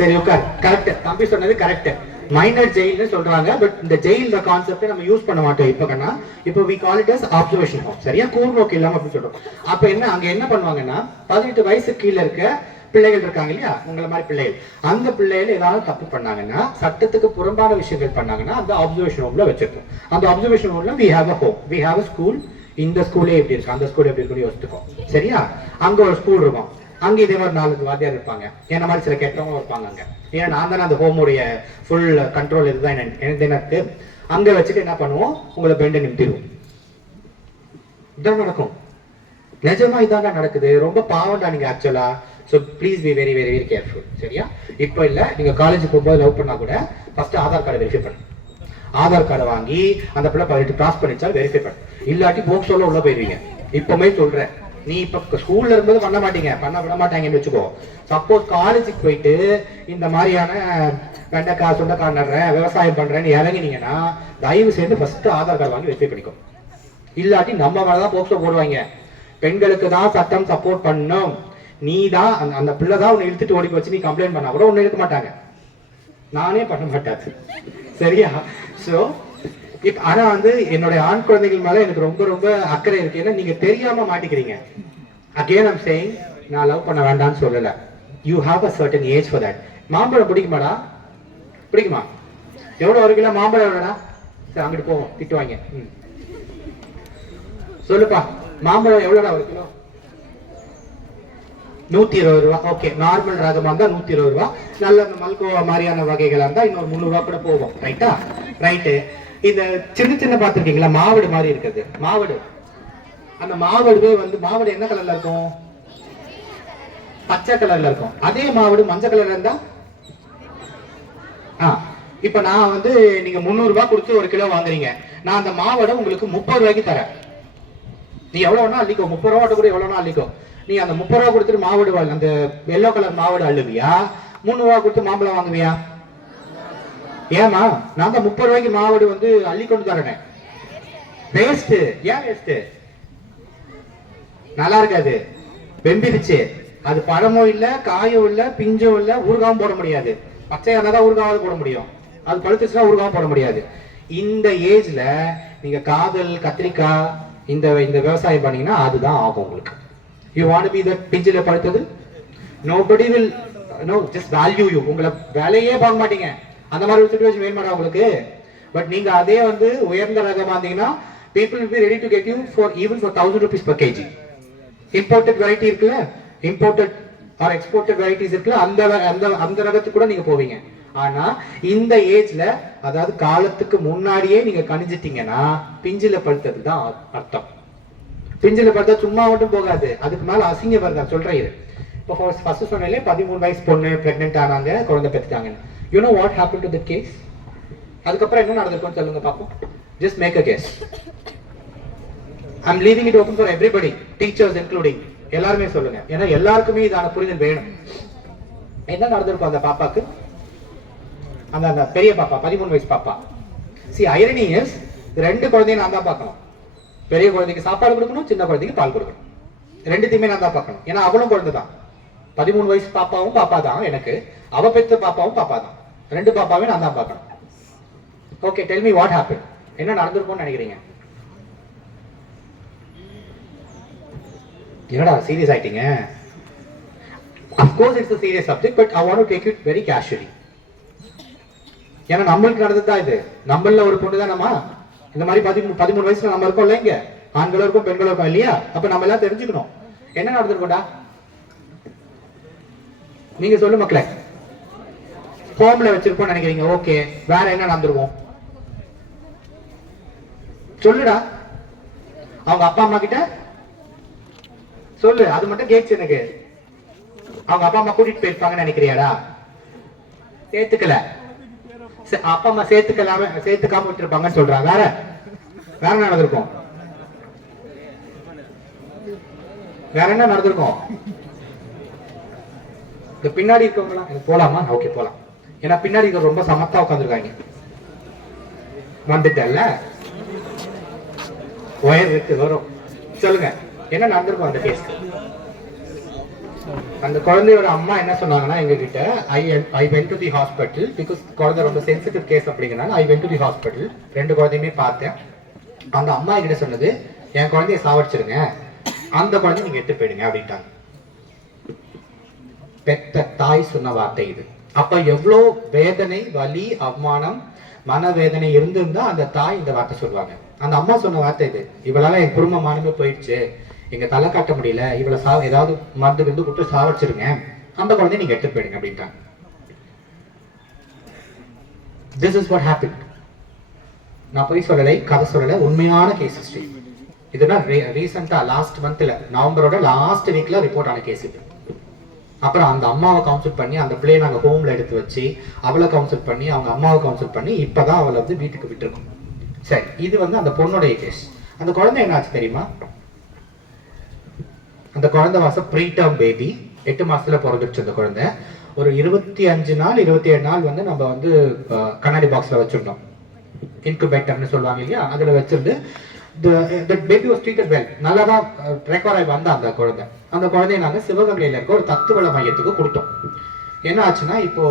சரி உட்கார், கரெக்ட், தம்பி சொன்னது கரெக்ட். மைனர் ஜெயில்னு சொல்றாங்க, பட் இந்த ஜெயில் கான்செப்டை நம்ம யூஸ் பண்ண மாட்டோம் இப்ப கண்ணா. இப்போ we call it as observation home, சரியா, கூர்நோக்கு இல்லாம அப்படின்னு சொல்றோம். அப்ப என்ன அங்க என்ன பண்ணுவாங்கன்னா, 18 வயசு கீழே இருக்க பிள்ளைகள் இருக்காங்க இல்லையா, உங்களை மாதிரி பிள்ளைகள், அந்த பிள்ளைகள் ஏதாவது தப்பு பண்ணாங்கன்னா, சட்டத்துக்கு புறம்பான விஷயங்கள் பண்ணாங்கன்னா அந்த அப்சர்வேஷன் ஹோம்ல வச்சிருக்கோம். அந்த அப்சர்வேஷன் ஹோம்ல we have a home, we have a school. இந்த ஸ்கூலே எப்படி இருக்கு, அந்த ஸ்கூல் எப்படி இருக்குன்னு யோசிச்சுக்கோம், சரியா. அங்க ஒரு ஸ்கூல் இருக்கும், அங்க இதே மாதிரி 4 வாத்தியார் இருப்பாங்க, என்ன மாதிரி சில கெட்டவங்க இருப்பாங்க அங்க. ஏன்னா நான் தானே அந்த ஹோமுடைய ஃபுல் கண்ட்ரோல் இதுதான் எனக்கு. அங்க வச்சுட்டு என்ன பண்ணுவோம், உங்களை பெண்டை நிறுத்திடுவோம். இதான் நடக்கும், நிஜமா இதான் நடக்குது. ரொம்ப பாவம்டா நீங்க ஆக்சுவலா. So please be very very very careful, சரியா. இப்போ இல்லை, நீங்க காலேஜ் போகும்போது லவ் பண்ணா கூட ஃபர்ஸ்ட் ஆதார் கார்டை வெரிஃபை பண்ணு. ஆதார் கார்டை வாங்கி அந்த பிள்ளை 18 கிராஸ் பண்ணிச்சாலும் வெரிஃபை பண்ணு, இல்லாட்டி போக்சோல உள்ள போயிருவீங்க. இப்பவுமே சொல்றேன், நீ இப்ப ஸ்கூல்ல இருக்கும்போது பண்ண மாட்டீங்க, பண்ண விட மாட்டாங்கன்னு வச்சுக்கோ. சப்போஸ் காலேஜுக்கு போயிட்டு இந்த மாதிரியான வெண்டைக்காய் சுண்டைக்காய் நடுறேன், விவசாயம் பண்றேன்னு இறங்கினீங்கன்னா தயவு செய்து ஃபர்ஸ்ட் ஆதார் கார்டு வாங்கி வெரிஃபை பண்ணிக்கோ. இல்லாட்டி நம்ம மேலதான் போக்சோ போடுவாங்க. பெண்களுக்கு தான் சட்டம் சப்போர்ட் பண்ணும். நீ தான் அந்த பிள்ளை தான் உன்னை இழுத்துட்டு ஓடி வச்சு நீ கம்ப்ளைண்ட் பண்ணா கூட உன்னை எடுக்க மாட்டாங்க, நானே பண்ண மாட்டாது, சரியா. ஸோ ஆனா வந்து என்னுடைய ஆண் குழந்தைகள் மேல எனக்கு ரொம்ப ரொம்ப அக்கறை இருக்கு. ஏன்னா நீங்க தெரியாம மாட்டிக்கிறீங்க. அகேன் ஐம் சேயிங், நான் லவ் பண்ண வேண்டாம்னு சொல்லல. You have a certain age for that. மாம்பழம் பிடிக்குமாடா? பிடிக்குமா? எவ்வளவு ஒரு கிலோ மாம்பழம் எவ்வளோடா? சரி அங்கிட்டு போவோம், திட்டுவாங்க. சொல்லுப்பா, மாம்பழம் எவ்வளோடா ஒரு கிலோ? 120 ரூபா. ஓகே, நார்மல் ரகமா இருந்தா 120 ரூபா. நல்ல மல்கோவா மாதிரியான வகைகளா இருந்தா இன்னொரு 300 ரூபா கூட போவோம். ரைட்டா? ரைட்டு. இந்த சின்ன சின்ன பார்த்துருக்கீங்களா, மாவடு மாதிரி இருக்குது, மாவடு. அந்த மாவடுவே வந்து மாவடு என்ன கலர்ல இருக்கும்? பச்சை கலர்ல இருக்கும். அதே மாவடு மஞ்சள் கலர்ல இருந்தா இப்ப நான் வந்து நீங்க 300 ரூபாய் கொடுத்து ஒரு கிலோ வாங்குறீங்க, நான் அந்த மாவடை உங்களுக்கு 30 ரூபாய்க்கு தரேன். நீ எவ்வளவு வேணா அள்ளிக்கோ, 30 ரூபா கூட எவ்வளவு வேணா அள்ளிக்கோ. நீ அந்த 30 ரூபா கொடுத்துட்டு மாவடு அந்த எல்லோ கலர் மாவடு அள்ளுவியா, 300 ரூபா கொடுத்து மாம்பழம் வாங்குவியா? ஏமா, நான் தான் 30 ரூபாய்க்கு மாவடு வந்து அள்ளி கொண்டு தரேன். வேஸ்ட். ஏன் வேஸ்ட்? நல்லா இருக்காது, வெம்பிருச்சு. அது பழமும் இல்ல, காயும் இல்ல, பிஞ்சும் இல்ல, ஊறுகாவும் போட முடியாது. பச்சையானதான் ஊறுகாவது போட முடியும், அது பழுத்துச்சுன்னா ஊறுகாவும் போட முடியாது. இந்த ஏஜ்ல நீங்க காதல் கத்திரிக்காய் இந்த இந்த விவசாயம் பண்ணீங்கன்னா அதுதான் ஆகும் உங்களுக்கு. You want to be the பிஞ்சில பழுத்தது? Nobody will know just value you. உங்களை வேலையே பார்க்க மாட்டீங்க. அந்த மாதிரி ஒரு சிச்சுவேஷன் வேணுமாடா உங்களுக்கு? பட் நீங்க அதே வந்து உயர்ந்த ரகமா இருந்தீங்கன்னா people will be ready to get you for even for 1000 rupees per kg. Imported variety இருக்குல்ல, imported or exported varieties இருக்குல்ல, அந்த அந்த அந்த ரகத்துக்கு கூட நீங்க போவீங்க. ஆனா இந்த ஏஜ்ல, அதாவது காலத்துக்கு முன்னாடியே நீங்க கணிஞ்சிட்டீங்கன்னா பிஞ்சில பழுத்தது தான் அர்த்தம். பிஞ்சில பழுத்தா சும்மா மட்டும் போகாது, அதுக்கு மேல அசிங்க வருதா சொல்றேன். இது இப்போ ஃபர்ஸ்ட் சொன்னாலே 13 வயசு பொண்ணு பிரெக்னென்ட் ஆனாங்க, குழந்தை பெற்றுட்டாங்க. You know what happen to the case? அதுக்கப்புறம் என்ன நடந்திருக்கும்னு சொல்லுங்க பாப்போம். Just make a guess. I'm leaving it open for everybody, teachers including. எல்லாருமே சொல்லுங்க, ஏன்னா எல்லாருக்குமே இதான புரிதல் வேணும். என்ன நடந்திருக்கும் அந்த பாப்பாக்கு? அந்த பெரிய பாப்பா, 13 வயசு பாப்பா. See, irony is, ரெண்டு குழந்தையும் நான் தான் பார்க்கணும். பெரிய குழந்தைக்கு சாப்பாடு கொடுக்கணும், சின்ன குழந்தைக்கு பால் கொடுக்கணும். ரெண்டுத்தையுமே நான் தான் பார்க்கணும். ஏன்னா அவளும் குழந்தை தான். 13 வயசு பாப்பாவும் பாப்பா தான் எனக்கு, அவ பெற்ற பாப்பாவும் பாப்பா தான். ரெண்டு பாப்பாவே நான் தான் பார்க்கணும். Okay, tell me what happen. என்ன நடந்திருக்கும்னு நினைக்கிறீங்க? என்னடா சீரியஸ் ஆயிட்டீங்க? Of course it's a serious subject, but I want to take it very casually. ஏன்னா நம்மளுக்கு நடந்ததுதான் இது. நம்மள ஒரு பொண்ணு தானம்மா இந்த மாதிரி 13 வயசுல நம்ம இருக்கோம் இல்லைங்க, ஆண்களும் இருக்கும் பெண்களும் இருக்கும் இல்லையா? அப்ப நம்ம எல்லாம் தெரிஞ்சுக்கணும் என்ன நடந்திருக்கும்டா. நீங்க சொல்லு மக்களே. ஹோம்ல வச்சிருப்போம் நினைக்கிறீங்க, ஓகே. வேற என்ன நடந்திருக்கும் சொல்லுடா. அவங்க அப்பா அம்மா கிட்ட சொல்லு, அது மட்டும் கேட்ச்சு எனக்கு. அவங்க அப்பா அம்மா கூட்டிட்டு போயிருப்பாங்கன்னு நினைக்கிறியாடா? சேர்த்துக்கல, அப்பா அம்மா சேர்த்துக்காம விட்டுருப்பாங்கன்னு சொல்றாங்க. வேற வேற என்ன நடந்திருக்கும்? வேற என்ன நடந்திருக்கும்? இந்த பின்னாடி இருக்கவங்களா போலாமா? ஓகே போலாம். ஏன்னா பின்னாடி இருக்க ரொம்ப சமத்தா உட்காந்துருக்காங்க. வந்துட்டல்ல, ஒயர் இருக்கு வரும். சொல்லுங்க என்ன நடந்திருக்கும் அந்த கேஸ்? அந்த குழந்தையோட அம்மா என்ன சொன்னாங்கன்னா எங்க கிட்ட, I went to the hospital because குழந்தை ரொம்ப சென்சிட்டிவ் கேஸ் அப்படிங்கிறனால I went to the hospital. ரெண்டு குழந்தையுமே பார்த்தேன். அந்த அம்மா கிட்ட சொன்னது, என் குழந்தைய சாவடிச்சிருங்க, அந்த குழந்தைய நீங்க எடுத்து போயிடுங்க அப்படின்ட்டாங்க. பெத்த தாய் சொன்ன வார்த்தை இது. அப்ப எவ்வளோ வேதனை, வலி, அவமானம், மனவேதனை இருந்திருந்தா அந்த தாய் இந்த வார்த்தை சொல்லுவாங்க. அந்த அம்மா சொன்ன வார்த்தை இது. இவளால என் குடும்பமானமே போயிடுச்சு, எங்க தலை காட்ட முடியல, இவளை ஏதாவது மருந்து இருந்து விட்டு சாவடிச்சிருங்க, அந்த குழந்தைய நீங்க எடுத்து போயிடுங்க அப்படின்ட்டாங்க. This is what happened. நான் போய் சொல்லலை, கதை சொல்லலை, உண்மையான கேஸ் ஹிஸ்டரி. இதுதான் ரீசெண்டா லாஸ்ட் மந்த்ல நவம்பரோட லாஸ்ட் வீக்ல ரிப்போர்ட் ஆன கேஸ் இது. அப்புறம் அந்த அம்மாவை கவுன்சில் பண்ணி அந்த பிள்ளையை நாங்க ஹோம்ல எடுத்து வச்சு அவளை கவுன்சில் பண்ணி அவங்க அம்மாவை கவுன்சில் பண்ணி இப்பதான் அவளை வந்து வீட்டுக்கு விட்டுருக்கோம். சரி, இது வந்து அந்த பொண்ணுடைய கேஸ். அந்த குழந்தை என்ன ஆச்சு தெரியுமா? அந்த குழந்தை வாசம் ப்ரீடர்ம் பேபி, 8 மாசத்துல பிறந்துருச்சு அந்த குழந்தை. ஒரு 25 நாள் 27 நாள் வந்து நம்ம வந்து கண்ணாடி பாக்ஸ்ல வச்சிருந்தோம், இன்குபேட்டர்னு சொல்லுவாங்க இல்லையா, அதுல வச்சிருந்து the baby was treated well. நல்லா தான் ரெக்கவர் ஆகி வந்த அந்த குழந்தை. அந்த குழந்தைய நாங்க சிவகங்கையில இருக்க ஒரு தத்துவள மையத்துக்கு கொடுத்தோம். என்ன ஆச்சுன்னா இப்போ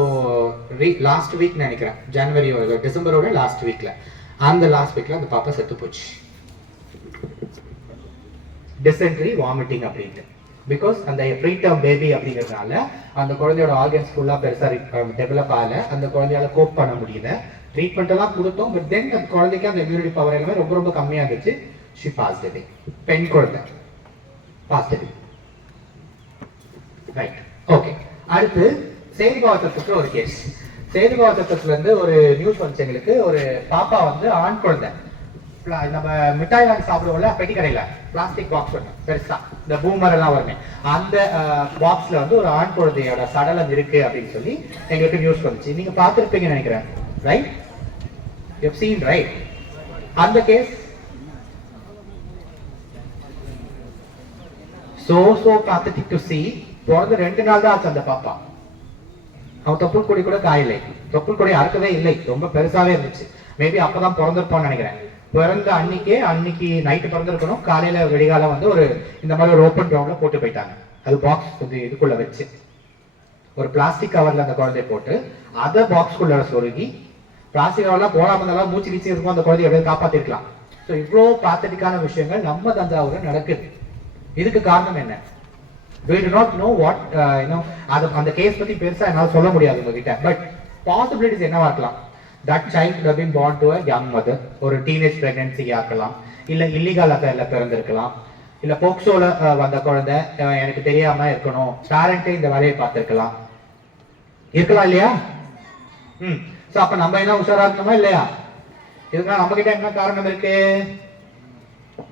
லாஸ்ட் வீக் நினைக்கிறேன், ஜனவரி டிசம்பரோட லாஸ்ட் வீக்ல அந்த லாஸ்ட் வீக்ல அந்த பாப்பா செத்து போச்சு. டிசென்ட்ரி, வாமிட்டிங் அப்படின்ட்டு. பிகாஸ் அந்த ப்ரீடம் பேபி அப்படிங்கிறதுனால அந்த குழந்தையோட ஆர்கன்ஸ் ஃபுல்லா பெருசா டெவலப் ஆகல, அந்த குழந்தையால கோப் பண்ண முடியல. ட்ரீட்மெண்ட் எல்லாம் கொடுத்தோம், பட் தென் அந்த குழந்தைக்கு அந்த இம்யூனிட்டி பவர் எல்லாமே ரொம்ப ரொம்ப கம்மியா இருந்துச்சு. ஷி பாஸ்ட் அவே. பெண் குழந்தை பாஸ்ட் அவே. Right, okay. அடுத்து சேதுபாவசத்துக்கு ஒரு கேஸ். சேதுபாவசத்துல இருந்து ஒரு நியூஸ் வந்துச்சு எங்களுக்கு. ஒரு பாப்பா வந்து ஆண் குழந்தை, நம்ம மிட்டாய் வாங்கி சாப்பிடுவோம்ல பெட்டி கடையில, பிளாஸ்டிக் பாக்ஸ் ஒன்று பெருசா, இந்த பூமர் எல்லாம் வருமே, அந்த பாக்ஸ்ல வந்து ஒரு ஆண் குழந்தையோட சடலம் இருக்கு அப்படின்னு சொல்லி எங்களுக்கு நியூஸ் வந்துச்சு. நீங்க பார்த்துருப்பீங்கன்னு நினைக்கிறேன், right? You have seen, right? அந்த case so pathetic to see. பிறந்த 2 நாள் தான் ஆச்சு அந்த பாப்பா. அவன் தொப்புள் கொடி கூட காயலை, தொப்புள் கொடி அறுக்கவே இல்லை, ரொம்ப பெருசாவே இருந்துச்சு. மேபி அப்பதான் பிறந்திருப்பான்னு நினைக்கிறேன். பிறந்த அன்னைக்கு நைட்டு பிறந்திருக்கணும், காலையில வெடிகாலம் வந்து ஒரு இந்த மாதிரி ஒரு ஓப்பன் கிரவுண்ட்ல போட்டு போயிட்டாங்க. அது பாக்ஸ் வந்து இதுக்குள்ள வச்சு ஒரு பிளாஸ்டிக் கவர்ல அந்த குழந்தைய போட்டு அதை பாக்ஸ்குள்ள சொருகி, பிளாஸ்டிக் கவர்லாம் போடாம இருந்தாலும் மூச்சு கீச்சு இருக்கும், அந்த குழந்தைய எப்படியாவது காப்பாத்திருக்கலாம். ஸோ இவ்வளோ பாத்தட்டிக்கான விஷயங்கள் நம்ம தஞ்சாவூர்ல நடக்குது. இதுக்கு காரணம் என்ன? we do not know what அந்த கேஸ் பத்தி பெருசா என்னால சொல்ல முடியாது உங்ககிட்ட. பட் பாசிபிலிட்டிஸ் என்னவா இருக்கலாம்? that child would have been born to a young mother, ஒரு டீனேஜ் பிரெக்னன்சி ஆக்கலாம், இல்ல இல்லீகல் அஃபேர்ல பிறந்திருக்கலாம், இல்ல போக்சோல வந்த குழந்தை எனக்கு தெரியாம இருக்கணும், பேரண்டே இந்த வேலையை பார்த்திருக்கலாம், இருக்கலாம் இல்லையா? சோ அப்ப நம்ம என்ன உஷாரா இருக்கணுமா இல்லையா? இதுக்கெல்லாம் நம்ம கிட்ட என்ன காரணம் இருக்கு?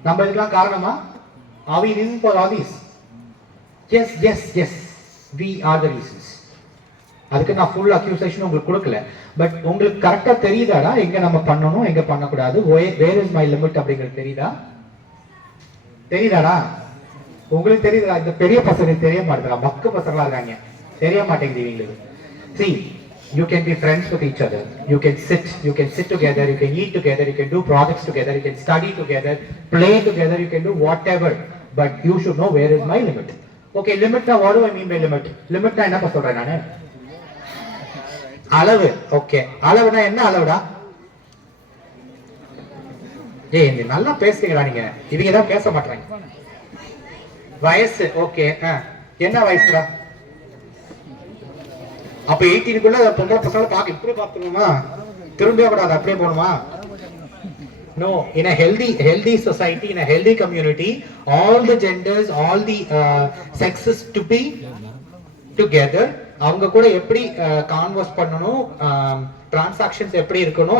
நம்ம இதுக்கெல்லாம் காரணமா? Are we reason for all these? Yes, we are the reasons. அதுக்கு நான் ஃபுல் அக்யூசேஷன் உங்களுக்கு கொடுக்கல, பட் உங்களுக்கு கரெக்டா தெரியுதாடா எங்க நம்ம பண்ணணும் எங்க பண்ணக்கூடாது, வேர் இஸ் மை லிமிட் அப்படிங்கிறது தெரியுதாடா? உங்களுக்கு தெரியுதா? இந்த பெரிய பசங்க தெரிய மாட்டேங்குது, மக்க பசங்களா இருக்காங்க, தெரிய மாட்டேங்குது இவங்களுக்கு. See, you can be friends with each other, you can sit together, you can eat together, you can do projects together, you can study together, play together, you can do whatever, but you should know where is my limit. Okay, limit na what do I mean by limit? Limit na enna சொல்றேன் நானு? அளவு. Okay, அளவுனா என்ன அளவுடா? நீ நல்லா பேசுறீங்களா நீங்க? இவங்க தான் பேச மாட்டாங்க. வயசு. ஓகே, என்ன வயசுடா? அப்ப 18க்குள்ள பொம்பளை பசங்களை பார்க்க இப்படி பார்த்துக்கணுமா? திரும்பியே கூடாது, அப்படியே போகணுமா? No, in a healthy society, in a healthy community, all the genders, all the sexes to be together. அவங்க கூட எப்படி கான்வர்ஸ் பண்ணணும், டிரான்சாக்ஷன்ஸ் எப்படி இருக்கணும்,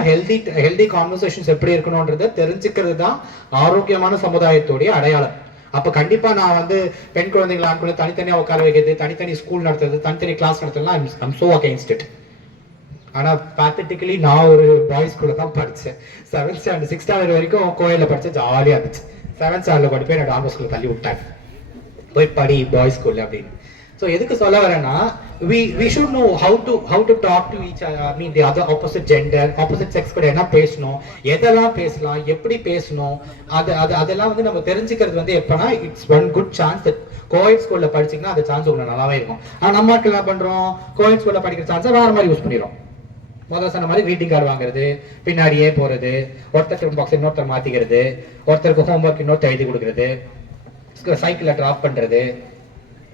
ஹெல்தி கான்வர்சேஷன்ஸ் எப்படி இருக்கணும்ன்றத தெரிஞ்சுக்கிறது தான் ஆரோக்கியமான சமுதாயத்தோடைய அடையாளம். அப்ப கண்டிப்பா நான் வந்து பெண் குழந்தைகளை ஆண் குழந்தை தனித்தனியா உட்கார வைக்கிறது, தனித்தனி ஸ்கூல் நடத்துறது, தனித்தனி class நடத்துறதுலாம் I'm so against it. ஆனா பேத்தட்டிக்கலி நான் ஒரு பாய்ஸ் ஸ்கூல்ல தான் படிச்சேன். 7th ஸ்டாண்டர்ட் 6th ஸ்டாண்டர்ட் வரைக்கும் கோயில்ல படிச்சேன், ஜாலியா இருந்துச்சு. 7th ஸ்டாண்டர்ட்ல படிப்பேன், என்னோட ஆம்பளை ஸ்கூல்ல தள்ளி விட்டாங்க, போய் படி பாய்ஸ் ஸ்கூல்ல அப்படின்னு. ஸோ எதுக்கு சொல்ல வரேன்னா, we should know how to talk to each other, I mean the other opposite gender, opposite sex கூட என்ன பேசணும், எதெல்லாம் பேசலாம், எப்படி பேசணும், அதெல்லாம் வந்து நம்ம தெரிஞ்சுக்கிறது வந்து எப்பனா it's one good chance that கோயிட் ஸ்கூல்ல படிச்சீங்கன்னா அந்த சான்ஸ் உங்களுக்கு நல்லாவே இருக்கும். ஆனா நம்ம ஆட்கள் என்ன பண்றோம், கோயிட் ஸ்கூல்ல படிக்கிற சான்ஸை வேற மாதிரி யூஸ் பண்ணிடுறோம். முதல்ல சொன்ன மாதிரி greeting கார்டு வாங்குறது, பின்னாடியே போறது, ஒருத்தர் பாக்ஸ் இன்னொருத்தர் மாத்திக்கிறது, ஒருத்தருக்கு ஹோம்ஒர்க் இன்னொருத்தர் எழுதி கொடுக்கறது, சைக்கிள்ல டிராப் பண்றது,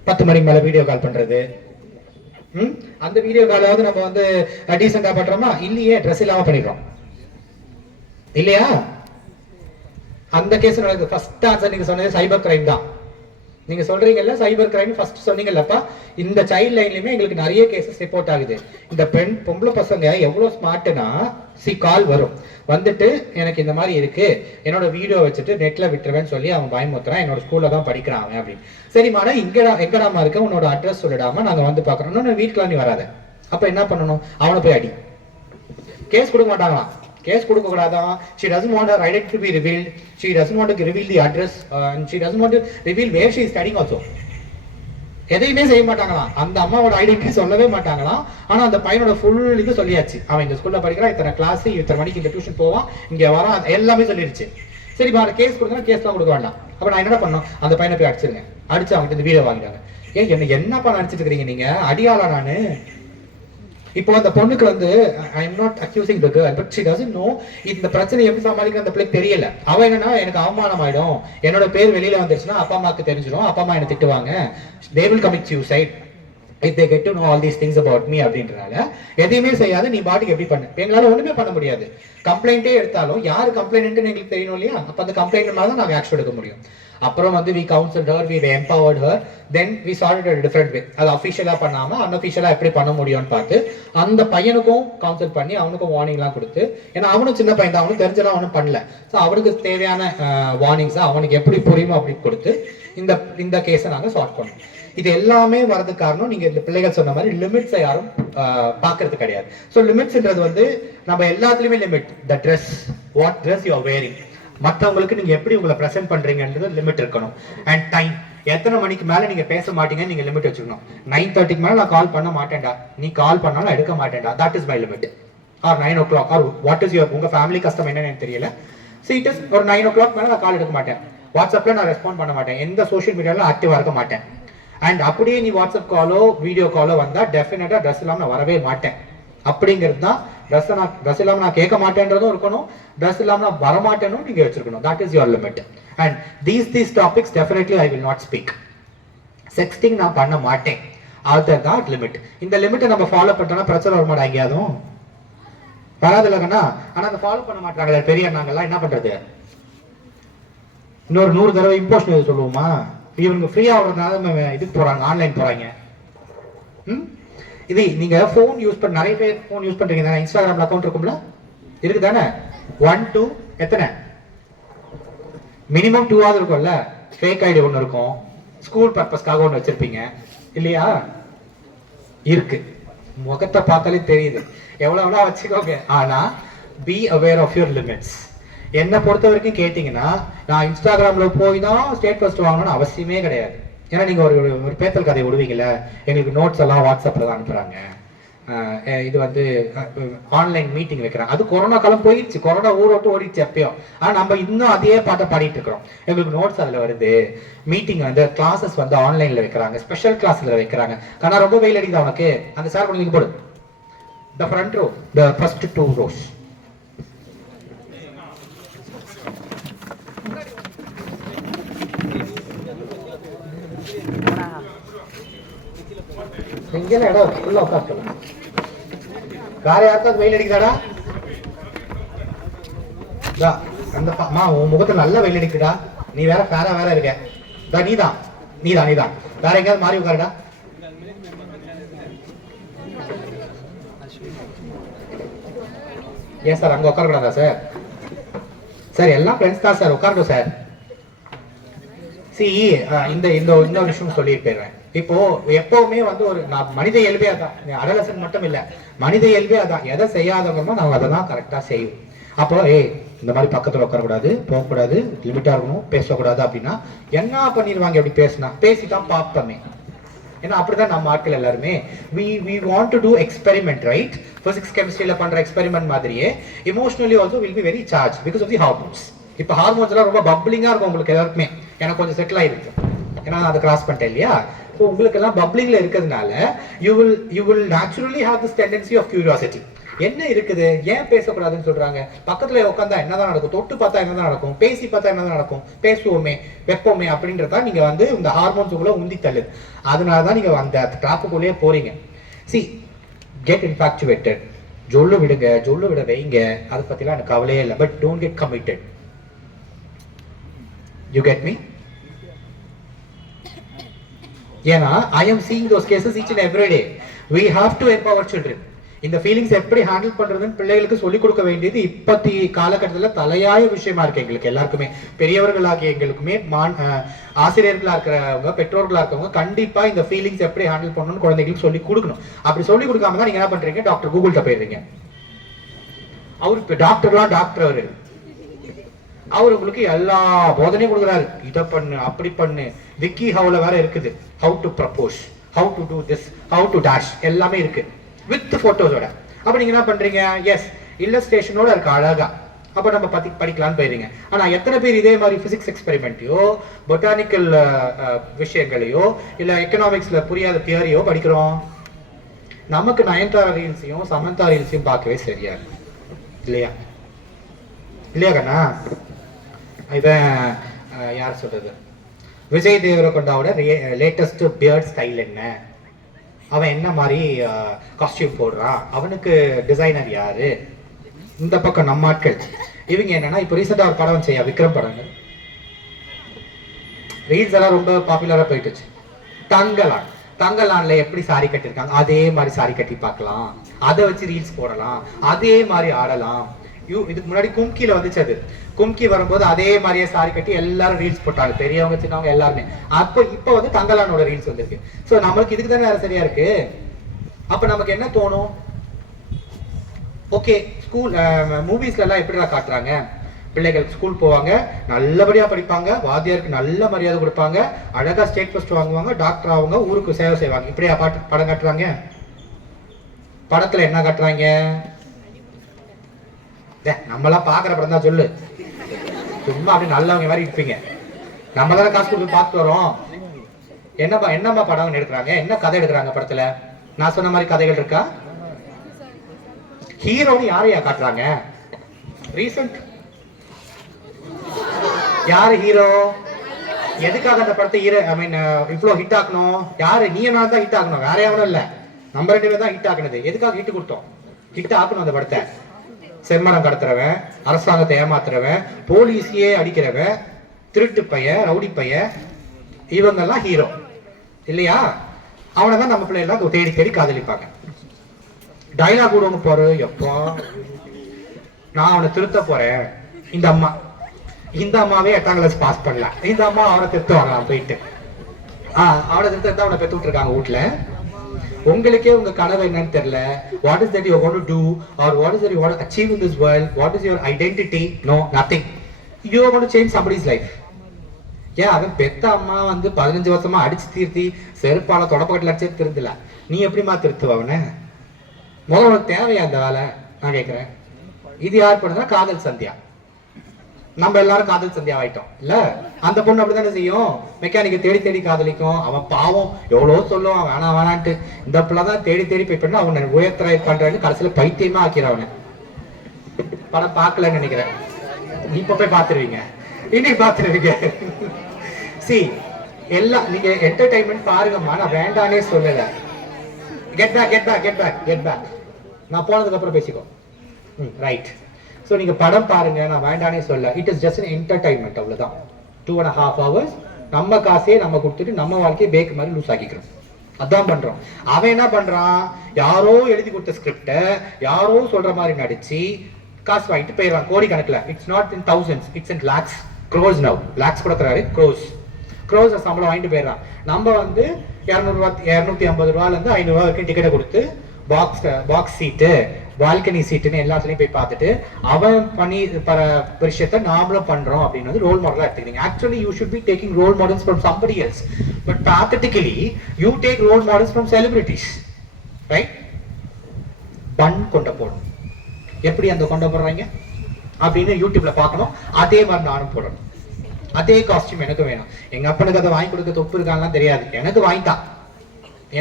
10 மணிக்கு மேல வீடியோ கால் பண்றது. அந்த வீடியோ காலாவது நம்ம வந்து டீசெண்டா பண்றோமா? இல்லையே, ட்ரெஸ் இல்லாம பண்ணிடுறோம் இல்லையா? அந்த கேஸ் நடக்குது. ஃபர்ஸ்ட் ஆன்சர் நீங்க சொன்னது சைபர் கிரைம் தான். நீங்க சொல்றீங்கல்ல சைபர் கிரைம் ஃபர்ஸ்ட் சொன்னீங்கல்லப்பா, இந்த சைல்ட் லைன்லயுமே எங்களுக்கு நிறைய கேசஸ் ரிப்போர்ட் ஆகுது. இந்த பொம்பளை பசங்க எவ்வளவு ஸ்மார்ட்னா, கால் வரும், வந்துட்டு எனக்கு இந்த மாதிரி இருக்கு, என்னோட வீடியோ வச்சுட்டு நெட்ல விட்டுருவேன்னு சொல்லி அவன் பயமுத்துறான், என்னோட ஸ்கூல்ல தான் படிக்கிறான் அவன் அப்படின்னு. சரிம்மா, எங்கடாமா இருக்க, உன்னோட அட்ரஸ் சொல்லிடாம நாங்க வந்து பாக்குறோம். இன்னொன்னு வீட்டுக்குலாம் நீ வராத. அப்ப என்ன பண்ணணும்? அவனை போய் அடி. கேஸ் கொடுக்க மாட்டாங்களாம், கேஸ் கொடுக்க கூடாதான். She doesn't want her identity to be revealed, she doesn't want to reveal the address, and she doesn't want to reveal where she is studying also. எதையுமே செய்ய மாட்டாங்களாம், அந்த அம்மாவோட ஐடென்டிட்டி சொல்லவே மாட்டாங்களாம். ஆனா அந்த பையனோட ஃபுல் இது சொல்லியாச்சு, அவன் இந்த ஸ்கூல்ல படிக்கிறான், இத்தனை கிளாஸ், இத்தனை மணிக்கு இந்த டியூஷன் போவான், இங்க வரான், எல்லாமே சொல்லிருச்சு. சரி, கேஸ் கொடுத்தா கேஸ்லாம் கொடுக்க வேண்டாம். அப்ப நான் என்ன பண்ணணும், அந்த பையனை போய் அடிச்சிருங்க. அடிச்சு அவங்ககிட்ட இந்த வீடியோ வாங்கிட்டாங்க. என்னப்பா நினைச்சிட்டு இருக்கீங்க நீங்க? அடியாளா நானு? இப்போ அந்த பொண்ணுக்கு வந்து I am not accusing the girl but she doesn't know இந்த பிரச்சனை எப்படி சமாளிக்க அந்த பிள்ளைக்கு தெரியல. அவ என்னன்னா எனக்கு அவமானம் ஆயிடும், என்னோட பேர் வெளியில வந்துருச்சுன்னா அப்பா அம்மாக்கு தெரிஞ்சிடும், அப்பா அம்மா என்ன திட்டுவாங்க, they will commit suicide if they get to know all these things about me அப்படின்றனால எதையுமே செய்யாது. நீ பாட்டுக்கு எப்படி பண்ணு, எங்களால ஒண்ணுமே பண்ண முடியாது. கம்ப்ளைண்டே எடுத்தாலும் யாரு கம்ப்ளைண்ட் எங்களுக்கு தெரியணும் இல்லையா, அப்ப அந்த கம்ப்ளைண்ட் மேல தான் நாங்க ஆக்ஷன் எடுக்க முடியும். அப்புறம் வந்து we counseled her, we empowered her, then we started a different way. அது அஃபிஷியலா பண்ணாம அன்அஃபிஷியலா எப்படி பண்ண முடியும்னு பார்த்து அந்த பையனுக்கும் கவுன்சில் பண்ணி அவனுக்கும் வார்னிங்லாம் கொடுத்து, ஏன்னா அவனும் சின்ன பையன் தான், அவனும் தெரிஞ்சலாம் அவனும் பண்ணல, ஸோ அவனுக்கு தேவையான வார்னிங்ஸை அவனுக்கு எப்படி புரியுமோ அப்படி கொடுத்து இந்த கேஸை நாங்கள் சால்வ் பண்ணோம். இது எல்லாமே வரதுக்கு காரணம் நீங்க இந்த பிள்ளைகள் சொன்ன மாதிரி லிமிட்ஸை யாரும் பார்க்கறது கிடையாது. ஸோ லிமிட்ஸ்ன்றது வந்து நம்ம எல்லாத்துலயுமே limit, the dress, what dress you are wearing, மற்றவங்களுக்கு நீங்க எப்படி உங்களை ப்ரெசென்ட் பண்றீங்கன்றது லிமிட் இருக்கணும். அண்ட் டைம், எத்தனை மணிக்கு மேல நீங்க பேச மாட்டீங்கன்னு நீங்க லிமிட் வச்சுக்கணும். 9:30 மேல நான் கால் பண்ண மாட்டேன்டா, நீ கால் பண்ணாலும் எடுக்க மாட்டேன்டா, that is my limit. Or 9 o'clock, or what is your, உங்க ஃபேமிலி கஷ்டம் என்னன்னு எனக்கு தெரியல, இட் இஸ் ஒரு 9 o'clock மேல நான் கால் எடுக்க மாட்டேன், வாட்ஸ்அப்ல நான் ரெஸ்பாண்ட் பண்ண மாட்டேன், எந்த சோஷியல் மீடியால ஆக்டிவா இருக்க மாட்டேன். அண்ட் அப்படியே நீ வாட்ஸ்அப் காலோ வீடியோ காலோ வந்தா டெஃபினட்டா ட்ரெஸ் இல்லாம நான் வரவே மாட்டேன் அப்படிங்கிறது தான். ட்ரெஸ் இல்லாம நான் கேட்க மாட்டேன்றதும் இருக்கணும், ட்ரெஸ் இல்லாம நான் வரமாட்டேனும் நீங்க வச்சிருக்கணும். That is your limit. And these topics definitely I will not speak. Sexting நான் பண்ண மாட்டேன், அதுதான் லிமிட். இந்த லிமிட்டை நம்ம ஃபாலோ பண்ணிட்டோம்னா பிரச்சனை வர மாட்டா, எங்கேயாதும் வராது இல்லைங்கண்ணா. ஆனா அதை ஃபாலோ பண்ண மாட்டாங்களே பெரிய அண்ணாங்கெல்லாம், என்ன பண்றது? இன்னொரு 100 தடவை இம்போஷன் சொல்லுவோமா? இவங்க ஃப்ரீயா ஆகுறதுனால இதுக்கு போறாங்க, ஆன்லைன் போறாங்க. இது நீங்க போன் யூஸ் பண்ண, நிறைய பேர் போன் யூஸ் பண்றீங்க தானே, இன்ஸ்டாகிராம்ல அக்கௌண்ட் இருக்கும்ல, இருக்கு தானே? 1 2 எத்தனை மினிமம் 2 இருக்கும்ல. ஃபேக் ஐடி ஒன்று இருக்கும், ஸ்கூல் பர்பஸ்க்காக ஒன்று வச்சிருப்பீங்க இல்லையா? இருக்கு, முகத்தை பார்த்தாலே தெரியுது, எவ்வளவு வச்சுக்கோங்க. ஆனா be aware of your limits. என்னை பொறுத்த வரைக்கும் கேட்டீங்கன்னா நான் இன்ஸ்டாகிராம்ல போய் தான் ஸ்டேட் ஃபர்ஸ்ட் வாங்கணும்னு அவசியமே கிடையாது. ஏன்னா நீங்க ஒரு பேத்தல் கதையை விடுவீங்கல்ல, எங்களுக்கு நோட்ஸ் எல்லாம் வாட்ஸ்அப்ல தான் அனுப்புறாங்க, இது வந்து ஆன்லைன் மீட்டிங் வைக்கிறாங்க. அது கொரோனா காலம் போயிடுச்சு, கொரோனா ஊரோட்டு ஓடிச்சு எப்பயோ. ஆனா நம்ம இன்னும் அதே பாட்டை பாடிட்டு இருக்கிறோம். எங்களுக்கு நோட்ஸ் அதுல வருது, மீட்டிங் வந்து கிளாஸஸ் வந்து ஆன்லைன்ல வைக்கிறாங்க, ஸ்பெஷல் கிளாஸ்ல வைக்கிறாங்க. ஆனா ரொம்ப வெயில் அடிக்குது உனக்கு, அந்த சார் கொஞ்சம் போடு, the front row, the first 2 rows. இங்கெல்லாம் இடம் ஃபுல்லா உட்காந்துக்கலாம். வேற யாருக்காவது வெயில் அடிக்குதாடா? அந்த உன் முகத்துல நல்ல வெயில் அடிக்குடா, நீ வேற ஃபேரா வேற இருக்க. நீதான் வேற எங்கேயாவது மாறி உட்காருடா. ஏன் சார் அங்க உட்கார கூடாதா சார்? சார் எல்லாம் ஃப்ரெண்ட்ஸ் தான் சார், உட்காரட்டும் சார். இந்த இன்னொரு விஷயம் சொல்லி போயிடுறேன். இப்போ எப்பவுமே வந்து ஒரு மனித இயல்பே அதான், அடலசன் மட்டும் இல்ல, மனித இயல்பே அதான். எதை செய்யாதவங்க நம்ம அதை தான் கரெக்டா செய்வோம். அப்போ இந்த மாதிரி பக்கத்துல உட்காரக்கூடாது, போகக்கூடாது, லிமிட்டா இருக்கணும், பேசக்கூடாது அப்படின்னா என்ன பண்ணிடுவாங்க? அப்படி பேசிதான் பார்ப்போமே. ஏன்னா அப்படிதான் நம்ம ஆட்கள் எல்லாருமே we want to do experiment, right? Physics chemistryல பண்ற எக்ஸ்பெரிமெண்ட் மாதிரியே emotionally also will be very charged because of the hormones. இப்போ ஹார்மோன்ஸ் எல்லாம் ரொம்ப பப்ளிங்கா இருக்கும் உங்களுக்கு எல்லாருக்குமே. எனக்கு கொஞ்சம் செட்டில் ஆயிருக்கு, ஏன்னா அதை கிராஸ் பண்ணிட்டேன் இல்லையா? ஸோ உங்களுக்கு எல்லாம் பப்ளிங்ல இருக்கிறதுனால you will naturally have this tendency of curiosity. என்ன இருக்குது, ஏன் பேசக்கூடாதுன்னு சொல்றாங்க, பக்கத்துல உட்காந்தா என்னதான் நடக்கும், தொட்டு பார்த்தா என்னதான் நடக்கும், பேசி பார்த்தா என்னதான் நடக்கும், பேசுவோமே வைப்போமே அப்படின்றதா நீங்க வந்து இந்த ஹார்மோன்ஸுக்குள்ள உந்தி தள்ளுது. அதனாலதான் நீங்க அந்த ட்ராப்புக்குள்ளேயே போறீங்க. கெட் இன்ஃபாக்சுவேட்டட், ஜொல்லு விட வைங்க, அதை பத்திலாம் எனக்கு கவலையே இல்லை. But don't get committed. You get me? ஏன்னா I am seeing those cases each and every day. We have to empower children. இந்த ஃபீலிங்ஸ் எப்படி ஹேண்டில் பண்றதுன்னு பிள்ளைகளுக்கு சொல்லிக் கொடுக்க வேண்டியது இப்பத்தி காலகட்டத்தில் தலையாய விஷயமா இருக்கு எங்களுக்கு எல்லாருக்குமே. பெரியவர்களாகிய எங்களுக்குமே ஆசிரியர்களா இருக்கிறவங்க, பெற்றோர்களா இருக்கவங்க கண்டிப்பா இந்த ஃபீலிங்ஸ் எப்படி ஹேண்டில் பண்ணணும்னு குழந்தைகளுக்கு சொல்லி கொடுக்கணும். அப்படி சொல்லி கொடுக்காம தான் நீங்க என்ன பண்றீங்க, டாக்டர் கூகுள்கிட்ட போயிடுறீங்க. அவரு டாக்டர் அவர் உங்களுக்கு எல்லா போதனையும் கொடுக்குறாரு, இதை பண்ணு அப்படி பண்ணு. விக்கி ஹவுல வேற இருக்குது, how to propose, how to do this, how to dash, எல்லாமே இருக்கு வித் போட்டோஸோட. அப்ப நீங்க என்ன பண்றீங்க, எஸ் இல்லஸ்ட்ரேஷனோட இருக்கு அழகா, அப்ப நம்ம படிக்கலாம்னு போயிருங்க. ஆனா எத்தனை பேர் இதே மாதிரி பிசிக்ஸ் எக்ஸ்பெரிமெண்ட்டையோ, பொட்டானிக்கல் விஷயங்களையோ, இல்ல எக்கனாமிக்ஸ்ல புரியாத தியரியோ படிக்கிறோம்? நமக்கு நயன்தாரா ரீல்ஸையும் சமந்தா ரீல்ஸையும் பார்க்கவே சரியா இருக்கு இல்லையா? இல்லையா கண்ணா? இவன் யார் சொல்றது, விஜய் தேவரகொண்டாவோட லேட்டஸ்ட் பியர்ட் ஸ்டைல் என்ன, அவன் என்ன மாதிரி காஸ்டியூம் போடுறான், அவனுக்கு டிசைனர் யாரு, இந்த பக்கம் நம்ம ஆட்கள் இவங்க என்னன்னா, இப்போ ரீசெண்டா ஒரு படம் செய்ய விக்ரம் படங்கள் ரீல்ஸ் எல்லாம் ரொம்ப பாப்புலரா போயிட்டுச்சு. தங்கலான், தங்கலான்ல எப்படி சாரி கட்டிருக்காங்க அதே மாதிரி சாரி கட்டி பார்க்கலாம், அதை வச்சு ரீல்ஸ் போடலாம், அதே மாதிரி ஆடலாம். இதுக்கு முன்னாடி கும்கில வந்துச்சு, அது கும்கி வரும்போது அதே மாதிரியே சாரி கட்டி எல்லாரும் ரீல்ஸ் போட்டாங்க, பெரியவங்க சின்னவங்க எல்லாருமே. அப்போ இப்போ வந்து தங்கலானோட ரீல்ஸ் வந்திருக்கு. ஸோ நம்மளுக்கு இதுக்கு தானே வேற சரியா இருக்கு. அப்ப நமக்கு என்ன தோணும், ஓகே ஸ்கூல் மூவிஸ்ல எல்லாம் எப்படிடா காட்டுறாங்க, பிள்ளைகள் ஸ்கூல் போவாங்க, நல்லபடியா படிப்பாங்க, வாத்தியாருக்கு நல்ல மரியாதை கொடுப்பாங்க, அழகா ஸ்டேட் ஃபர்ஸ்ட் வாங்குவாங்க, டாக்டர் ஆவாங்க, ஊருக்கு சேவை செய்வாங்க, இப்படியா படம் காட்டுறாங்க. படத்துல என்ன காட்டுறாங்க, நம்மளாம் பாக்குற படம் தான் சொல்லு, சும்மா அப்படி நல்லவங்க மாதிரி இருப்பீங்க, நம்ம தானே காசு கொடுத்து பார்த்து வரோம். என்னம்மா படம் எடுக்கிறாங்க, என்ன கதை எடுக்கிறாங்க படத்துல, நான் சொன்ன மாதிரி கதைகள் இருக்கா? ஹீரோன்னு யாரையா காட்டுறாங்க, ரீசன்ட் யாரு ஹீரோ, எதுக்காக அந்த படத்தை ஹீரோ ஐ மீன் இவ்வளவு ஹிட் ஆக்கணும், யாரு நீ என்ன தான் ஹிட் ஆக்கணும், வேற யாரும் இல்ல, நம்ம 2 பேர் தான் ஹிட் ஆக்குனது. எதுக்காக ஹிட் கொடுத்தோம், ஹிட் ஆக்கணும் அந்த படத்தை. செம்மரம் கடத்துறவன், அரசாங்கத்தை ஏமாத்துறவன், போலீஸையே அடிக்கிறவன், திருட்டு பையன், ரவுடி பையன், இவங்கெல்லாம் ஹீரோ இல்லையா? அவனை தான் நம்ம பிள்ளைலாம் தேடி தேடி காதலிப்பாங்க. டைலாக் விடுவாங்க பாரு, எப்போ நான் அவனை திருத்த போறேன், இந்த அம்மாவே 8ஆம் கிளாஸ் பாஸ் பண்ணல, இந்த அம்மா அவனை திருத்த வரலாம் போயிட்டு, அவனை திருத்த அவனை பெற்று விட்டுருக்காங்க வீட்டுல. உங்களுக்கே உங்க கனவு என்னன்னு தெரியல, what is that you want to do or what is that you want to achieve in this world, what is your identity, no nothing, you are going to change somebody's life. ஏன் அவன் பெத்த அம்மா வந்து 15 வருஷமா அடிச்சு தீர்த்தி செருப்பால தொடப்பக்கட்டில் அடிச்சே திருந்தல, நீ எப்படிமா திருத்துவ அவனை? முதல்ல உனக்கு தேவையா அந்த வேலை, நான் கேட்கிறேன். இது யார் பண்ணுறா, காதல் சந்தியா. நம்ம எல்லாரும் காதல் சந்தியா ஆயிட்டோம் இல்ல, அந்த பொண்ணு அப்படித்தானே செய்யும், மெக்கானிக்கை தேடி தேடி காதலிக்கும், அவன் பாவம் எவ்வளோ சொல்லுவான் வேணாம் வேணான்ட்டு, இந்த பிள்ளைதான் தேடி தேடி போய் பண்ண அவனை உயர்த்தரை பண்றான்னு கடைசியில பைத்தியமா ஆக்கிறவன. படம் பார்க்கலன்னு நினைக்கிறேன், இப்ப போய் பார்த்துருவீங்க, இன்னைக்கு பார்த்துருவீங்க. சி எல்லாம் நீங்க என்டர்டைன்மெண்ட் பாருங்கம்மா, நான் வேண்டானே சொல்லல. கெட் பேக் நான் போனதுக்கு அப்புறம் பேசிக்கோ. ரைட். ஸோ நீங்க படம் பாருங்க, நான் வேண்டானே சொல்ல. It is just an entertainment, அவ்வளவுதான். 2.5 hours நம்ம காசையே நம்ம கொடுத்துட்டு நம்ம வாழ்க்கையை பேக் மாதிரி லூஸ் ஆக்கிக்கிறோம், அதான் பண்றோம். அவன் என்ன பண்றான், யாரோ எழுதி கொடுத்த ஸ்கிரிப்டை யாரோ சொல்ற மாதிரி நடிச்சு காசு வாங்கிட்டு போயிடுவான் கோடிக்கணக்கில். It's not in thousands, it's in lakhs, crores now. lakhs கொடுக்குறாரு, crores சம்பளம் வாங்கிட்டு போயிடுறான். நம்ம வந்து 250 ரூபாயிலேருந்து 500 ரூபா வரைக்கும் டிக்கெட்டை கொடுத்து பாக்ஸ் சீட்டு, பால்கனி சீட்டுன்னு எல்லாத்துலயும் போய் பார்த்துட்டு அவன் பண்ணி விஷயத்தை நாமளும் பண்றோம் அப்படின்னு வந்து ரோல் மாடலா எடுத்துக்கிறீங்க. Actually you should be taking role models from somebody else, but pathetically you take role models from celebrities, right? பன் கொண்ட போடணும், எப்படி அந்த கொண்ட போடுறாங்க அப்படின்னு யூடியூப்ல பார்க்கணும், அதே மாதிரி நானும் போடணும், அதே காஸ்டியூம் எனக்கு வேணும். எங்க அப்பனுக்கு அதை வாங்கி கொடுக்க தொப்பு இருக்காங்கலாம் தெரியாது, எனக்கு வாங்கிட்டான்,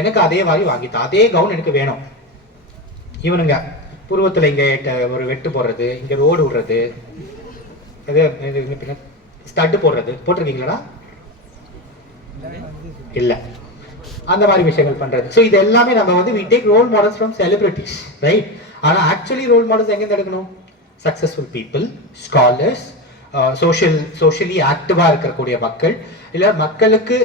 எனக்கு அதே மாதிரி வாங்கிட்டான், அதே கவுன் எனக்கு வேணும். இவனுங்க புருவத்துல இங்க ஒரு வெட்டு போடுறது, இங்க ரோடு விடுறது, ஸ்டட் போடுறது, போட்டிருக்கீங்களா? இல்ல, அந்த மாதிரி விஷயங்கள் பண்றது. ஸோ இது எல்லாமே நம்ம வந்து we take role models from celebrities, right? ஆனா ஆக்சுவலி ரோல் மாடல்ஸ் எங்க எடுக்கணும்? சக்சஸ்ஃபுல் பீப்புள், ஸ்காலர்ஸ், சோஷியலி ஆக்டிவா இருக்கக்கூடிய மக்கள், இல்ல மக்களுக்கு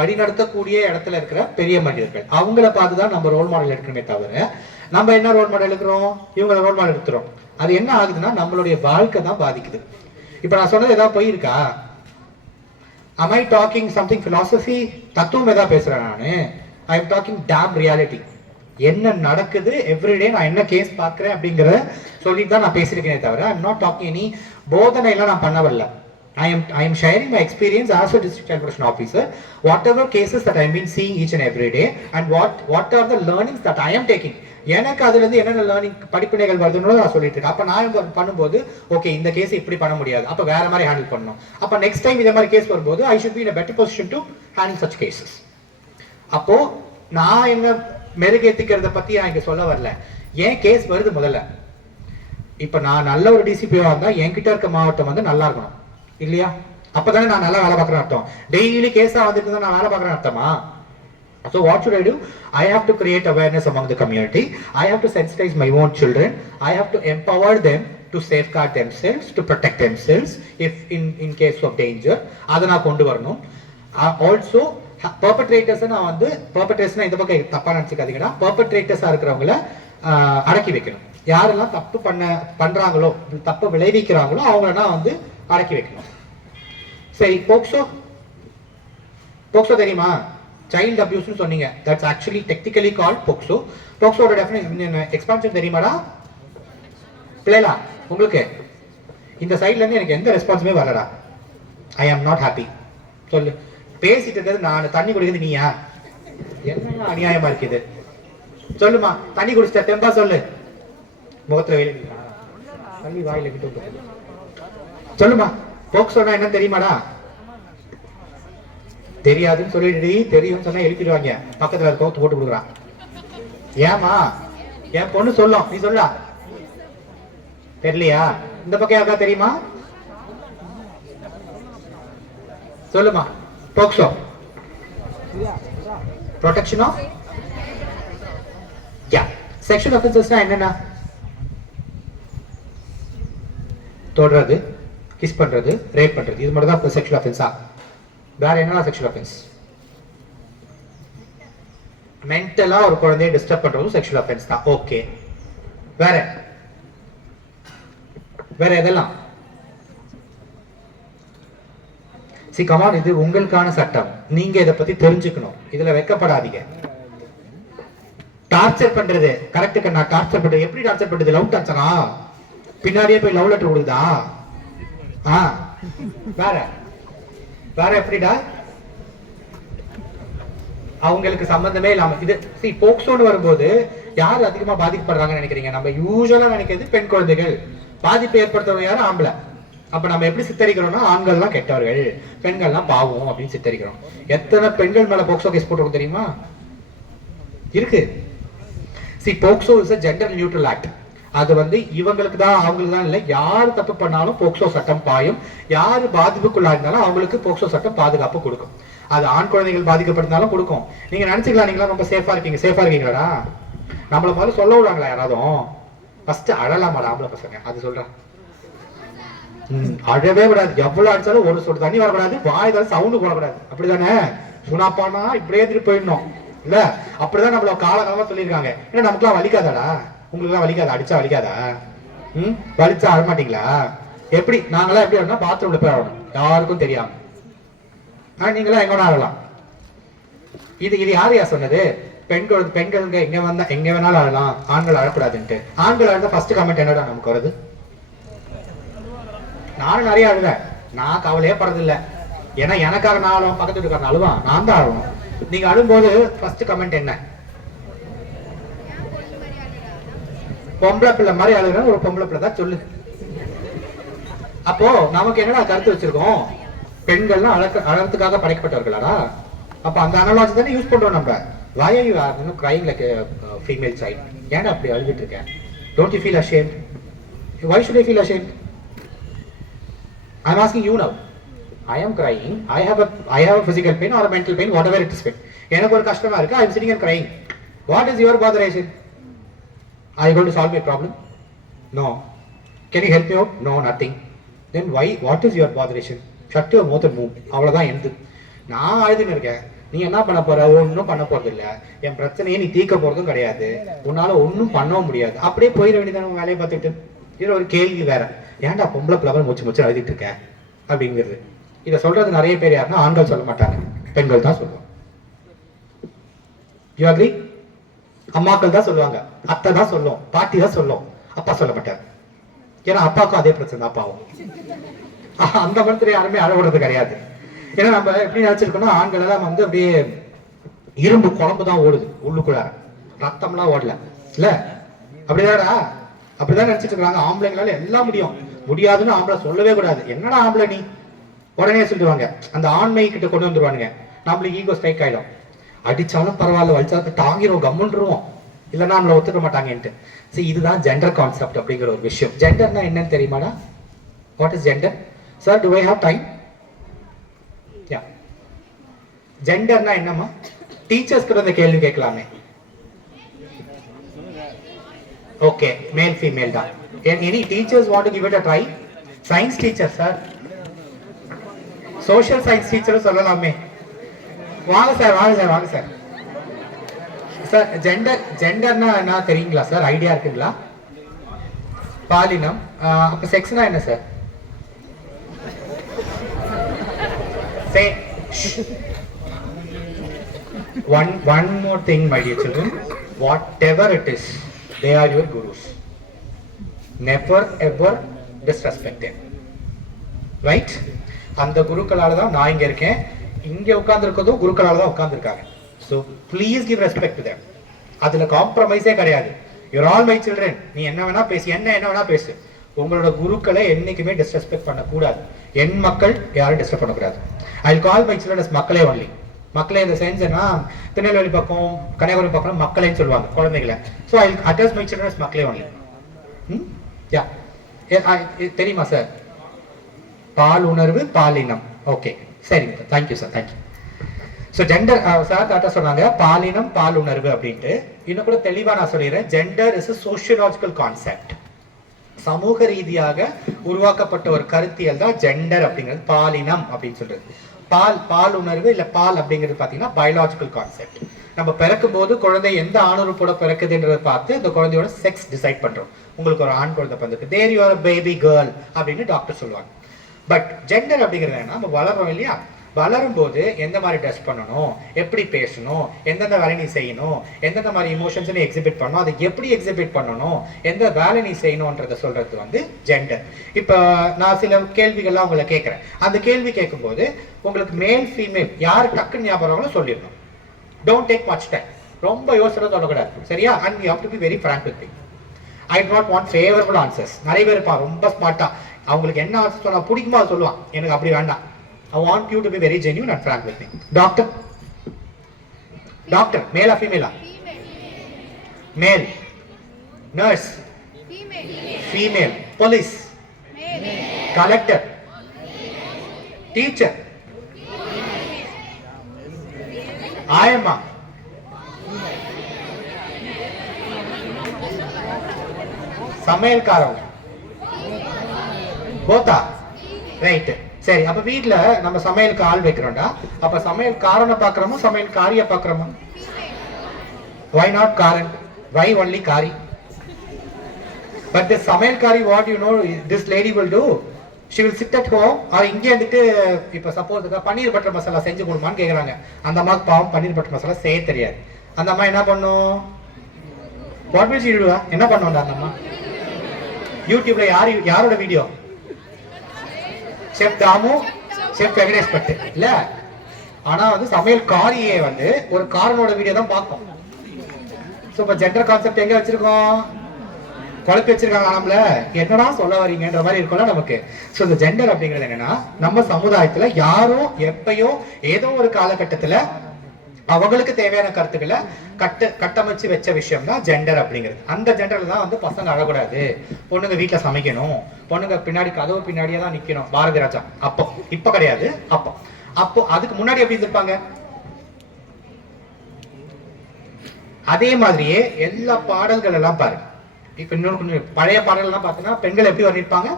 வழி நடத்தக்கூடிய இடத்துல இருக்கிற பெரிய மனிதர்கள், அவங்கள பார்த்துதான் நம்ம ரோல் மாடல் எடுக்கணுமே தவிர நம்ம என்ன ரோல் மாடல் எடுக்கிறோம், இவங்களை ரோல் மாடல் எடுத்துறோம். அது என்ன ஆகுதுன்னா நம்மளுடைய வாழ்க்கை தான் பாதிக்குது. இப்ப நான் சொன்னது ஏதாவது போயிருக்கா? am I talking something philosophy, தத்துவம் ஏதாவது பேசுறேன் நானு? I am talking damn reality. என்ன நடக்குது எவ்ரிடே, நான் என்ன கேஸ் பார்க்கிறேன் அப்படிங்கிற சொல்லிட்டு தான் நான் பேசியிருக்கேனே தவிர I am not talking any போதனை எல்லாம் நான் பண்ணவில்லை. I am sharing my experience as a district child protection officer, whatever cases that I have been seeing each and every day, and what are the learnings that I am taking. எனக்கு அதுல இருந்து என்னென்ன learning படிப்பினைகள் வருதுன்னு நான் சொல்லிட்டு இருக்கேன். அப்ப நான் பண்ணும்போது ஓகே இந்த கேஸ் இப்படி பண்ண முடியாது, அப்ப வேற மாதிரி ஹேண்டில் பண்ணணும். அப்ப நெக்ஸ்ட் டைம் இந்த மாதிரி கேஸ் வரும்போது I should be in a better position to handle such cases. அப்போ நான் என்ன மெருகேத்திக்கிறத பத்தி நான் இங்க சொல்ல வரல. ஏன் கேஸ் வருது முதல்ல? இப்ப நான் நல்ல ஒரு டிசிபிஓவா இருந்தா என்கிட்ட இருக்க மாவட்டம் வந்து நல்லா இருக்கணும் இல்லையா? அப்பதானே நான் நல்லா வேலை பார்க்கறேன் அர்த்தம். டெய்லி கேஸா வந்துட்டு தான் நான் வேலை பார்க்கறேன் அர்த்தமா? So what should I do? I have to create awareness among the community. I have to sensitize my own children. I have to empower them to safeguard themselves, to protect themselves if in case of danger. அதை நான் கொண்டு வரணும். Also perpetrators நான் வந்து perpetrators இந்த பக்கம் தப்பா நினைச்சுக்காதீங்கடா. perpetrators இருக்கிறவங்கள அடக்கி வைக்கணும். யாரெல்லாம் தப்பு பண்றாங்களோ, தப்பு விளைவிக்கிறாங்களோ அவங்கள நான் வந்து அடக்கி வைக்கணும். சரி, போக்சோ தெரியுமா? சைல்ட் அபியூஸ் சொன்னீங்க. That's actually technically called POCSO. போக்சோட டெஃபினிஷன் எக்ஸ்பான்ஷன் தெரியுமாடா பிள்ளைலா? உங்களுக்கு இந்த சைட்ல இருந்து எனக்கு எந்த ரெஸ்பான்ஸுமே வரலடா. ஐ ஆம் நாட் ஹாப்பி. சொல்லு. பேசிட்டு இருக்கிறது நான், தண்ணி குடிக்கிறது நீயா? என்ன அநியாயமா இருக்குது? சொல்லுமா, தண்ணி குடிச்சிட்ட தெம்பா சொல்லு. முகத்துல வேலை தண்ணி வாயில கிட்ட சொல்லுமா. போக்சோனா என்ன தெரியுமாடா? தெரியாதுன்னு சொல்லிட்டு தெரியும் சொன்னா எழுப்பிடுவாங்க. பக்கத்துல கவுத்து போட்டு கொடுக்குறான். ஏமா என் பொண்ணு சொல்லும், நீ சொல்லா தெரியலையா? இந்த பக்கம் யாருக்கா தெரியுமா? சொல்லுமா. போக்சோ ப்ரொடெக்ஷன் ஆஃப் செக்ஷுவல் அஃபென்சஸ்னா என்னன்னா தொடுறது, கிஸ் பண்றது, ரேப் பண்றது, இது மட்டும் தான் செக்ஷுவல் அஃபென்ஸா? வேற என்ன செக்ஷுவல் அஃபென்ஸ்? மென்டலா ஒரு குழந்தையை டிஸ்டர்ப் பண்றதும் செக்ஷுவல் அஃபென்ஸ் தான். ஓகே, வேற வேற எதெல்லாம்? சி கமான், இது உங்களுக்கான சட்டம். நீங்க இதை பத்தி தெரிஞ்சுக்கணும். இதுல வெக்கப்படாதீங்க. டார்ச்சர் பண்றது கரெக்ட் கண்ணா. டார்ச்சர் பண்றது எப்படி டார்ச்சர் பண்றது? லவ் டார்ச்சரா? பின்னாடியே போய் லவ் லெட்டர் கொடுக்குதா? வேற வேற எப்படிடா? அவங்களுக்கு சம்பந்தமே இல்லாம இது. சி போக்சோன்னு வரும்போது யார் அதிகமா பாதிக்கப்படுறாங்கன்னு நினைக்கிறீங்க? நம்ம யூசுவலா நினைக்கிறது பெண் குழந்தைகள். பாதிப்பு ஏற்படுத்துறவங்க யாரும் ஆம்பளை. அப்ப நம்ம எப்படி சித்தரிக்கிறோம்னா ஆண்கள்லாம் கெட்டவர்கள், பெண்கள்லாம் பாவம் அப்படின்னு சித்தரிக்கிறோம். எத்தனை பெண்கள் மேல போக்சோ கேஸ் போட்டுருக்கோம் தெரியுமா? இருக்கு. C POCSO is a gender neutral act. அது வந்து இவங்களுக்கு தான் அவங்களுக்கு தான் இல்லை, யார் தப்பு பண்ணாலும் போக்சோ சட்டம் பாயும். யாரு பாதிப்புக்குள்ளா இருந்தாலும் அவங்களுக்கு போக்சோ சட்டம் பாதுகாப்பு கொடுக்கும். அது ஆண் குழந்தைகள் பாதிக்கப்பட்டிருந்தாலும் கொடுக்கும். நீங்க நினைச்சுக்கலாம் நீங்களா ரொம்ப சேஃபா இருக்கீங்க. சேஃபா இருக்கீங்களா? நம்மள முதல்ல சொல்ல விடுவாங்களா யாராவது? ஃபர்ஸ்ட் அழலாமாடா ஆம்பளை பசங்க? அது சொல்றேன். அழவே விடாது. எவ்வளவு அடிச்சாலும் ஒரு சொட்டு தண்ணி வரக்கூடாது, வாய்தான் சவுண்டு போடக்கூடாது. அப்படிதானே? சுனாப்பானா இப்படியே திருப்பி போயிடணும் இல்ல? அப்படிதான் நம்மள காலகாலமா சொல்லியிருக்காங்க. ஏன்னா நமக்குலாம் வலிக்காதாடா? உங்களுக்கு எல்லாம் வலிக்காதா? அடிச்சா வலிக்காதா? வலிச்சா அழமாட்டீங்களா? எப்படி நாங்களாம் எப்படி ஆடணும்? பாத்ரூம்ல போய் ஆடணும், யாருக்கும் தெரியாம. நீங்களாம் எங்க வேணா ஆடலாம். இது யாரையா சொன்னது? பெண்கள் எங்க வந்தா எங்க வேணாலும் ஆடலாம், ஆண்கள் அழக்கூடாதுன்ட்டு. ஆண்கள் அழுத ஃபர்ஸ்ட் கமெண்ட் என்னடா நமக்கு வருது? நானும் நிறைய அழுவேன். நான் கவலையே படுறதில்ல. ஏன்னா எனக்காக நான் அழுவோம், பக்கத்து வீட்டுக்காரன் அழுவான், நான் தான் அழுவோம். நீங்க அழும்போது ஃபர்ஸ்ட் கமெண்ட் என்ன? பொம்பளை பிள்ளை மாதிரி அழுகுற ஒரு பொம்பளை பிள்ளை தான் சொல்லுது. அப்போ நமக்கு என்னடா கருத்து வச்சிருக்கோம்? பெண்கள்லாம் அழகிறதுக்காக படைக்கப்பட்டவர்களாடா? அப்ப அந்த அனலாஜி தானே யூஸ் பண்றோம் நம்ம. Why are you crying like a female child? ஏன்டா அப்படி அழுதுட்டு இருக்க? Don't you feel ashamed? Why should I feel ashamed? I'm asking you now. I am crying. I have a physical pain or a mental pain, whatever it is pain. எனக்கு ஒரு கஷ்டமா இருக்கு. I am sitting and crying. What is your botheration? Are you going to solve my problem? No. Can you help me out? No, nothing. Then why? What is your botheration? Shut your mouth and move. அவ்வளவுதான் எந்து. நான் அழுதுன்னு இருக்கேன். நீ என்ன பண்ண போற? ஒன்னும் பண்ண போறது இல்ல. என் பிரச்சனையை நீ தீர்க்க போறதும் கிடையாது. உன்னால ஒன்னும் பண்ணவும் முடியாது. அப்படியே போயிட வேண்டியதான வேலையை பார்த்துட்டு. இது ஒரு கேள்வி வேற. ஏன்டா பொம்பளை பிளவர் மூச்சு அழுதிட்டு இருக்க அப்படிங்கிறது. இதை சொல்றது நிறைய பேர் யாருன்னா ஆண்கள் சொல்ல மாட்டாங்க, பெண்கள் தான் சொல்லுவாங்க. You agree? அம்மாக்கள் தான் சொல்லுவாங்க, அத்தை தான் சொல்லும், பாட்டி தான் சொல்லும், அப்பா சொல்ல மாட்டார். ஏன்னா அப்பாவுக்கும் அதே பிரச்சனை தான். அப்பாவும் அந்த மனத்துல யாருமே அழவிடுறது கிடையாது. ஏன்னா நம்ம எப்படி நினைச்சிருக்கோம்னா ஆண்கள் எல்லாம் வந்து அப்படியே இரும்பு குழம்பு தான் ஓடுது உள்ளுக்குள்ள, ரத்தம்லாம் ஓடல இல்ல? அப்படிதாடா? அப்படிதான் நினைச்சிட்டு இருக்காங்க. ஆம்பளைங்களால எல்லாம் முடியாதுன்னு ஆம்பளை சொல்லவே கூடாது. என்னடா ஆம்பளை நீ? உடனே சொல்லிடுவாங்க. அந்த ஆண்மை கிட்ட கொண்டு வந்துருவானுங்க. நம்மளுக்கு ஈகோ ஸ்ட்ரைக் ஆயிடும். அடிச்சாலும் பரவாயில்ல, வலிச்சாலும் தாங்கிடுவோம், கம்முன்றுவோம், இல்லைன்னா நம்மளை ஒத்துக்க மாட்டாங்கன்ட்டு. சரி, இதுதான் ஜெண்டர் கான்செப்ட் அப்படிங்கிற ஒரு விஷயம். ஜெண்டர்னா என்னன்னு தெரியுமாடா? What is gender? Sir, do I have time? Yeah, ஜெண்டர்னா என்னம்மா? டீச்சர்ஸ் கூட இந்த கேள்வி கேட்கலாமே. ஓகே, மேல் ஃபீமேல் தான். Any teachers want to give it a try? Science teacher sir, social science டீச்சரும் சொல்லலாமே. வாங்க சார், வாங்க சார், வாங்க சார். சார், ஜெண்டர்னா என்ன தெரியுங்களா சார்? ஐடியா இருக்குங்களா? பாலினம். அப்ப செக்ஸ்னா என்ன sir? One more thing, my dear children. Whatever it is, they are your gurus. Never ever disrespect them. Right? அந்த குருக்களால தான் நான் இங்க இருக்கேன். இங்க உட்கார்ந்துருக்கதும் குருக்களால தான் உட்கார்ந்துருக்காங்க. So please give respect to them. அதுல காம்ப்ரமைஸே கிடையாது. You're all my children. நீ என்ன வேணா பேசு, என்ன வேணா பேசு. உங்களோட குருக்களை என்னைக்குமே டிஸ்ரெஸ்பெக்ட் பண்ணக்கூடாது. என் மக்கள் யாரும் டிஸ்டர்ப் பண்ணக்கூடாது. I'll call my children as மக்களே only. மக்களே இந்த சென்ஸ் என்ன, திருநெல்வேலி பக்கம் கன்னியாகுமரி பக்கம் மக்களேன்னு சொல்லுவாங்க குழந்தைகளை. So I address my children as மக்களே only. யா, தெரியுமா சார்? பால் உணர்வு, பாலினம். ஓகே, சரிங்க, thank you sir, thank you. So gender sir கரெக்டாக சொன்னாங்க, பாலினம், பால் உணர்வு அப்படின்ட்டு. இன்னும் கூட தெளிவாக நான் சொல்லிடுறேன். Gender is a sociological concept. சமூக ரீதியாக உருவாக்கப்பட்ட ஒரு கருத்தியல் தான் ஜெண்டர் அப்படிங்கிறது. பாலினம் அப்படின்னு சொல்றது, பால் உணர்வு இல்ல பால் அப்படிங்கிறது பாத்தீங்கன்னா பயாலஜிக்கல் கான்செப்ட். நம்ம பிறக்கும் போது குழந்தை எந்த ஆணுறுப்போட பிறக்குதுன்றதை பார்த்து அந்த குழந்தையோட செக்ஸ் டிசைட் பண்றோம். உங்களுக்கு ஒரு ஆண் குழந்தை பிறந்திருக்கு, there you are baby girl அப்படின்னு டாக்டர் சொல்லுவாங்க. பட் ஜெண்டர் அப்படிங்கிறது என்ன, நம்ம வளர்றோம் இல்லையா, வளரும் போது எந்த மாதிரி ட்ரெஸ் பண்ணணும், எப்படி பேசணும், எந்தெந்த வேலை நீ செய்யணும், எந்தெந்த மாதிரி இமோஷன்ஸ் நீ எக்ஸிபிட் பண்ணணும், அதை எப்படி எக்ஸிபிட் பண்ணணும், எந்த வேலை நீ செய்யணும்ன்றத சொல்றது வந்து ஜெண்டர். இப்போ நான் சில கேள்விகள்லாம் உங்களை கேட்குறேன். அந்த கேள்வி கேட்கும்போது உங்களுக்கு மேல் ஃபீமேல் யார் டக்குன்னு ஞாபகம் சொல்லிடணும். டோன்ட் டேக் மச் டைம், ரொம்ப யோசனை சொல்லக்கூடாது, சரியா? And you have to be very frank with me. I do not want favorable answers. நிறைய பேர் இருப்பான் ரொம்ப ஸ்மார்ட்டா, அவங்களுக்கு என்ன ஆன்சர் சொன்னா பிடிக்குமோ அதை சொல்லுவான். எனக்கு அப்படி வேண்டாம். I want you to be very genuine and frank with me. Doctor? Doctor, male or female? Male. Nurse? Female. Police? Collector? Teacher? Ayama? சமையல்காரன்? போத்தா? ரைட். சரி, அப்ப வீட்டுல நம்ம சமையலுக்கு ஆள் வைக்கிறோம்டா, அப்ப சமையல் காரனை பாக்குறோமா சமையல் காரிய பாக்குறோமா? why not காரன், why only காரி? but the சமையல்காரி, what you know this lady will do, she will sit at home. or இங்கே வந்துட்டு இப்ப சப்போஸ் பன்னீர் பட்டர் மசாலா செஞ்சு கொடுமான்னு கேக்குறாங்க. அந்த அம்மாக்கு பாவம் பன்னீர் பட்டர் மசாலா செய்ய தெரியாது. அந்த அம்மா என்ன பண்ணும்? what will she do? என்ன பண்ணுவோம்டா அந்த அம்மா? யூடியூப்ல யாரோட video? Chef Damu, chef Venkatesh Bhat இல்ல. ஆனா வந்து சமையல் காரியே வந்து ஒரு காரனோட வீடியோ தான் பார்க்கும். சோ இப்ப ஜெண்டர் கான்செப்ட் எங்க வச்சிருக்கோம்? குழப்பி வச்சிருக்காங்க நம்மள. என்னடா சொல்ல வரீங்கன்ற மாதிரி இருக்கும்ல நமக்கு. சோ இந்த ஜெண்டர் அப்படிங்கிறது என்னன்னா, நம்ம சமுதாயத்துல யாரோ எப்பயோ ஏதோ ஒரு காலகட்டத்துல அவங்களுக்கு தேவையான கருத்துக்களை கட்டமைச்சு வச்ச விஷயம் தான் ஜெண்டர் அப்படிங்கிறது. அந்த ஜெண்டர்ல தான் வந்து பசங்க அழக்கூடாது, பொண்ணுங்க வீட்டுல சமைக்கணும், பொண்ணுங்க பின்னாடி கதவு பின்னாடியே தான் நிக்கணும், பாரதி ராஜா. அப்போ இப்ப கிடையாது. அப்போ அதுக்கு முன்னாடி எப்படி இருப்பாங்க? அதே மாதிரியே எல்லா பாடல்கள் எல்லாம் பாருங்க. இப்ப இன்னொரு பழைய பாடல் எல்லாம் பார்த்தீங்கன்னா பெண்கள் எப்படி வர்ணிப்பாங்க?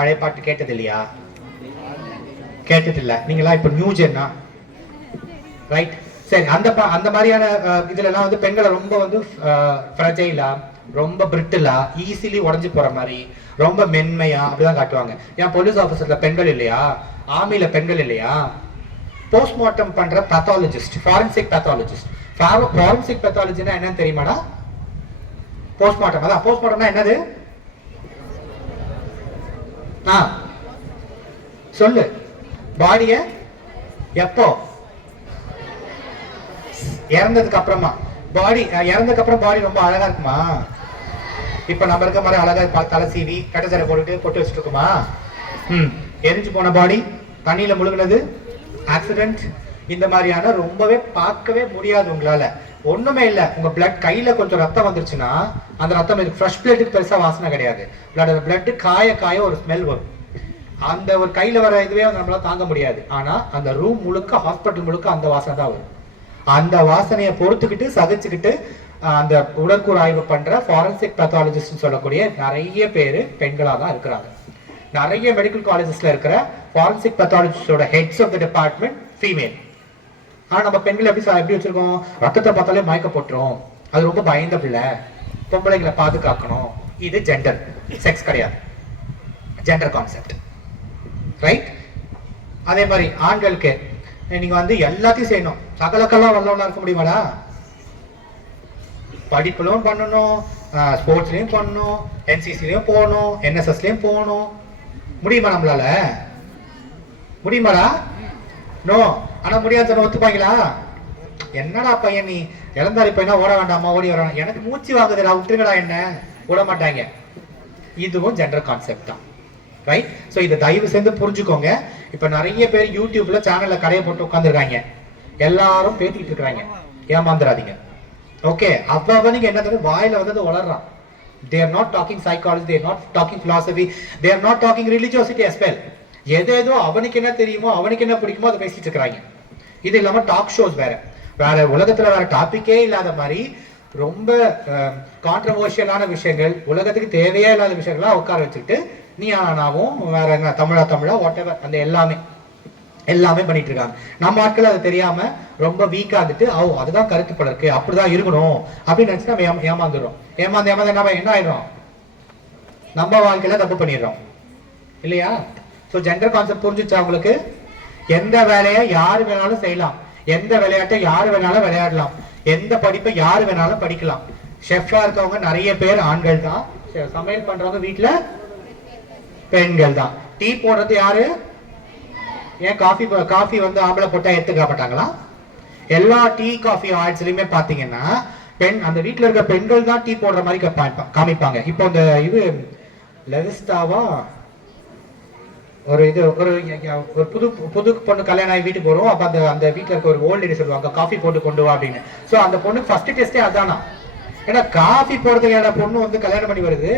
பழைய பாட்டு கேட்டது இல்லையா? கேட்டது இல்ல நீங்களா? இப்ப நியூ ஜென்னா, ரைட்? சரி, அந்த மாதிரியான இதுல எல்லாம் வந்து பெண்களை ரொம்ப வந்து ஃப்ரஜைலா, ரொம்ப பிரிட்டிலா, ஈஸிலி உடஞ்சு போற மாதிரி, ரொம்ப மென்மையா அப்படிதான் காட்டுவாங்க. ஏன் போலீஸ் ஆபீசர்ல பெண்கள் இல்லையா? ஆர்மில பெண்கள் இல்லையா? போஸ்ட்மார்ட்டம் பண்ற பேத்தாலஜிஸ்ட், ஃபாரன்சிக் பேத்தாலஜிஸ்ட். ஃபாரன்சிக் பேத்தாலஜினா என்னன்னு தெரியுமாடா? போஸ்ட்மார்ட்டம். அதான் போஸ்ட்மார்ட்டம்னா என்னது? சொல்லு. பாடிய எப்போ? இறந்ததுக்கு அப்புறமா. பாடி இறந்ததுக்கு அப்புறம் பாடி ரொம்ப அழகா இருக்குமா? இப்ப நம்ம இருக்க மாதிரி அழகா தலை சீவி கட்டச்சரை போட்டுட்டு பொட்டு வச்சுட்டு இருக்குமா? எரிஞ்சு போன பாடி, தண்ணியில முழுகினது, ஆக்சிடென்ட், இந்த மாதிரியான ரொம்பவே பார்க்கவே முடியாது உங்களால. ஒண்ணுமே இல்ல, உங்க பிளட் கையில கொஞ்சம் ரத்தம் வந்துருச்சுன்னா அந்த ரத்தம் ஃப்ரெஷ் பிளட்டுக்கு பெருசா வாசனை கிடையாது. பிளட் காய காய ஒரு ஸ்மெல் வரும். அந்த ஒரு கையில வர இதுவே நம்மளால தாங்க முடியாது. ஆனா அந்த ரூம் முழுக்க, ஹாஸ்பிட்டல் முழுக்க அந்த வாசனை தான் வரும். அந்த வாசனையை பொறுத்துக்கிட்டு சகிச்சுக்கிட்டு அந்த உடற்கூறு ஆய்வு பண்ற ஃபாரன்சிக் பேத்தாலஜிஸ்ட் சொல்லக்கூடிய நிறைய பேர் பெண்களாக தான் இருக்கிறாங்க. நிறைய மெடிக்கல் காலேஜஸ்ல இருக்கிற ஃபாரன்சிக் பேத்தாலஜிஸ்டோட heads of the department female. ஆனா நம்ம பெண்கள் எப்படி வச்சிருக்கோம், ரத்தத்தை பார்த்தாலே மயக்க போட்டுரும், அது ரொம்ப பயந்த பிள்ளை, பொம்பளைங்களை பாதுகாக்கணும். இது ஜெண்டர், செக்ஸ் கிடையாது, ஜெண்டர் கான்செப்ட், ரைட்? அதே மாதிரி ஆண்களுக்கு நீங்க வந்து எல்லாத்தையும் செய்யணும், சகலக்கெல்லாம் வல்லவனா இருக்க முடியுமாடா? படிப்புலும் பண்ணணும், ஸ்போர்ட்ஸ்லயும் பண்ணணும், என்சிசிலையும் போகணும், என்எஸ்எஸ்லயும் போகணும். முடியுமா நம்மளால? முடியுமாடா? நோ. ஆனா முடியாத ஒத்துப்பாங்களா? என்னடா பையன் நீ இளந்தாரி பையனா ஓட வேண்டாமா, ஓடி வர, எனக்கு மூச்சு வாங்குதுடா, விட்டுருங்கடா, என்ன விட மாட்டாங்க. இதுவும் ஜெண்டர் கான்செப்ட் தான், ரைட்? ஸோ இதை தயவு செய்து புரிஞ்சுக்கோங்க. இப்ப நிறைய பேர் யூடியூப்ல சேனல்ல கடையை போட்டு உட்காந்துருக்காங்க, எல்லாரும் பேத்திட்டு இருக்கிறாங்க. ஏமாந்துடாதீங்க, ஓகே? அப்ப நீங்க என்ன வாயில வந்து வளர்றான். They are not talking psychology, they are not talking philosophy, they are not talking religiosity as well. ஏதேதோ அவனுக்கு என்ன தெரியுமோ, அவனுக்கு என்ன பிடிக்குமோ அதை பேசிட்டு இருக்கிறாங்க. இது இல்லாம டாக் ஷோஸ் வேற உலகத்துல வேற டாபிக்கே இல்லாத மாதிரி ரொம்ப கான்ட்ரவர்ஷியலான விஷயங்கள், உலகத்துக்கு தேவையே இல்லாத விஷயங்களா உட்கார வச்சுக்கிட்டு நீ ஆனாவும் வேற என்ன தமிழா வாட் எவர் அந்த எல்லாமே பண்ணிட்டு இருக்காங்க. நம்ம ஆட்கள் அது தெரியாம ரொம்ப வீக்கா இருந்துட்டு அதுதான் கருத்து படம் இருக்கு, அப்படிதான் இருக்கணும் அப்படின்னு நினைச்சு நம்ம ஏமாந்துடுறோம். ஏமாந்து என்ன ஆயிடும், நம்ம வாழ்க்கையில தப்பு பண்ணிடுறோம் இல்லையா? ஸோ ஜெண்டர் கான்செப்ட் புரிஞ்சுச்சா உங்களுக்கு? எந்த வேலையை யாரு வேணாலும் செய்யலாம், எந்த விளையாட்டை யாரு வேணாலும் விளையாடலாம், எந்த படிப்பை யாரு வேணாலும் படிக்கலாம். ஷெஃபா இருக்கவங்க நிறைய பேர் ஆண்கள் தான், சமையல் பண்றவங்க வீட்டுல பெண்கள் தான். டீ போடுறது யாரு? ஏன் காஃபி வந்து ஆம்பளை போட்டா எடுத்துக்கப்பட்டாங்களா? எல்லா டீ காஃபி ஆட்ஸ்லயுமே பாத்தீங்கன்னா அந்த வீட்டுல இருக்க பெண்கள் தான் டீ போடுற மாதிரி காமிப்பாங்க. இப்போ இந்த இது லெவிஸ்டாவா ஒரு புது பொண்ணு கல்யாணம் ஆகி வீட்டுக்கு போறோம். அப்ப அந்த வீட்டுல இருக்க ஒரு ஓல்ட் லேடி சொல்லுவாங்க காஃபி போட்டு கொண்டு வா அப்படின்னு. சோ அந்த பொண்ணுக்கு ஃபர்ஸ்ட் டெஸ்டே அதானா, ஏன்னா காஃபி போடுறதுக்கான பொண்ணு வந்து கல்யாணம் பண்ணி வருது,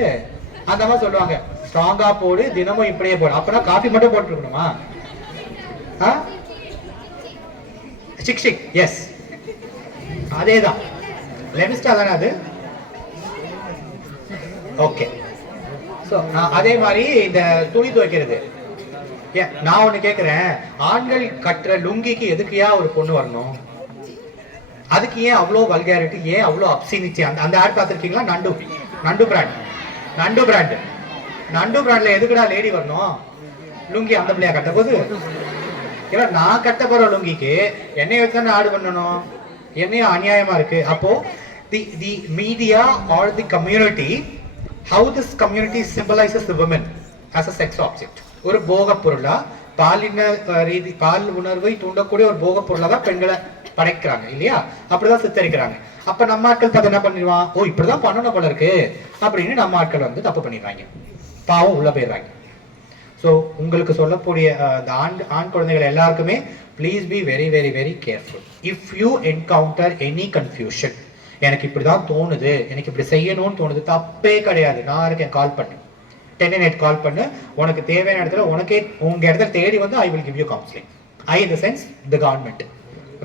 அந்த மாதிரி சொல்லுவாங்க ஸ்ட்ராங்கா போடு, தினமும் இப்படியே போடு. அப்பனா காஃபி மட்டும் போட்டு இருக்கணுமா? எஸ், அதேதான் லெவிஸ்டா தானே அது. ஓகே, சோ அதே மாதிரி இந்த துணி துவைக்கிறது. நான் ஒண்ணு கேக்குறேன், ஆண்கள் கட்டுற லுங்கிக்கு எதுக்குயா ஒரு பொண்ணு வரணும்? அதுக்கு ஏன் அவ்வளோ வல்காரிட்டி, ஏன் அவ்வளோ அப்சினிட்டி? அந்த ஆட் பார்த்துருக்கீங்களா? நண்டு பிராண்ட்ல எதுக்குடா லேடி வரணும்? லுங்கி அந்த பிள்ளையா கட்ட போது? ஏன்னா நான் கட்ட போற லுங்கிக்கு என்னைய வச்சு ஆடு பண்ணணும், என்னைய அநியாயமா இருக்கு. அப்போ the media or the community, how this community symbolizes the women as a sex object. ஒரு போக பொருளா, பால் உணர்வை தூண்டக்கூடிய ஒரு போக பொருளா தான் பெண்களை படைக்கிறாங்க இல்லையா? அப்படிதான் சித்தரிக்கிறாங்க. அப்ப நம்ம ஆட்கள் பார்த்து என்ன பண்ணிடுவான், இப்படிதான் பண்ணணும் போல இருக்கு அப்படின்னு நம்ம ஆட்கள் வந்து தப்பு பண்ணிடுறாங்க, பாவம் உள்ள போயிடுறாங்க. ஸோ உங்களுக்கு சொல்லக்கூடிய அந்த ஆண் குழந்தைகள் எல்லாருக்குமே please be very very very careful. If you encounter any confusion, எனக்கு இப்படிதான் தோணுது, எனக்கு இப்படி செய்யணும்னு தோணுது, தப்பே கிடையாது, நான் இருக்கேன், கால் பண்ணு, 10 கால் பண்ணு. உனக்கு தேவையான இடத்துல உனக்கே உங்க இடத்துல தேடி வந்து I will give you counselling. I in the sense the government,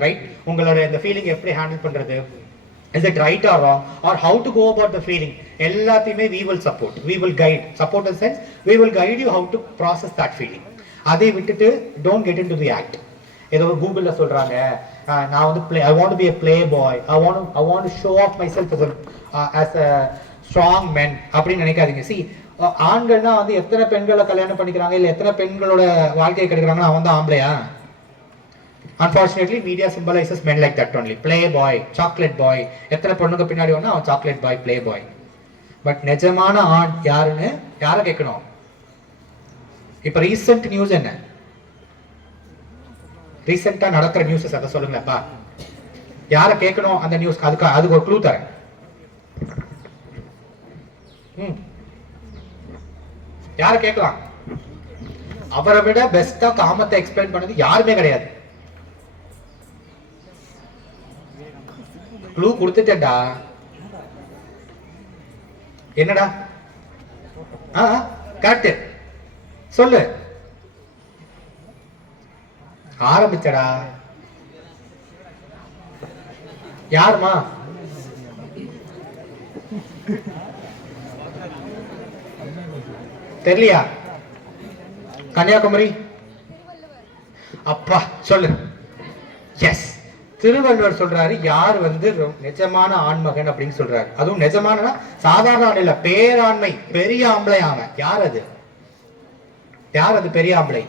right? உங்களோட இந்த ஃபீலிங் எப்படி ஹேண்டில் பண்றது, is it right or wrong, or how to go about the feeling, எல்லாத்தையுமே we will support, we will guide. Support in the sense we will guide you how to process that feeling. அதை விட்டுட்டு don't get into the act. ஏதோ கூகுள்ல சொல்றாங்க நான் வந்து I want to be a playboy, I want to show off myself as a strong man அப்படின்னு நினைக்காதீங்க. See, ஆண்கள்னா வந்து எத்தனை பெண்களை கல்யாணம் பண்ணிக்கிறாங்க, இல்ல எத்தனை பெண்களோட வாழ்க்கையை கெடுக்கிறாங்கன்னா அவன் தான் ஆம்பளையா? Unfortunately, media symbolizes men like that only. Playboy, chocolate boy. எத்தனை பொண்ணுக்கு பின்னாடி வந்தா அவன் chocolate boy, playboy. பட் நிஜமான ஆண் யாருன்னு யாரை கேட்கணும்? இப்ப ரீசெண்ட் நியூஸ் என்ன, ரீசெண்டா நடக்கிற நியூஸஸ் அதை சொல்லுங்களேப்பா. யாரை கேட்கணும் அந்த நியூஸ்? அதுக்கு ஒரு க்ளூ தரேன். யாரை கேட்கலாம்? அவரை விட பெஸ்டா காமத்தை எக்ஸ்பிளைன் பண்ணது யாருமே கிடையாது. க்ளூ கொடுத்துட்டேன்டா. என்னடா? கரெக்ட், சொல்லு. ஆரம்பிச்சடா. யாருமா? தெரியலையா? கன்னியாகுமரி. அப்பா சொல்லு. எஸ், திருவள்ளுவர் சொல்றாரு யார் வந்து நிஜமான ஆண்மகன் அப்படின்னு சொல்றாரு. அதுவும் நிஜமான சாதாரண ஆண் இல்ல, பேராண்மை, பெரிய ஆம்பளை. அவன் யார்? அது யார்? அது பெரிய ஆம்பளை.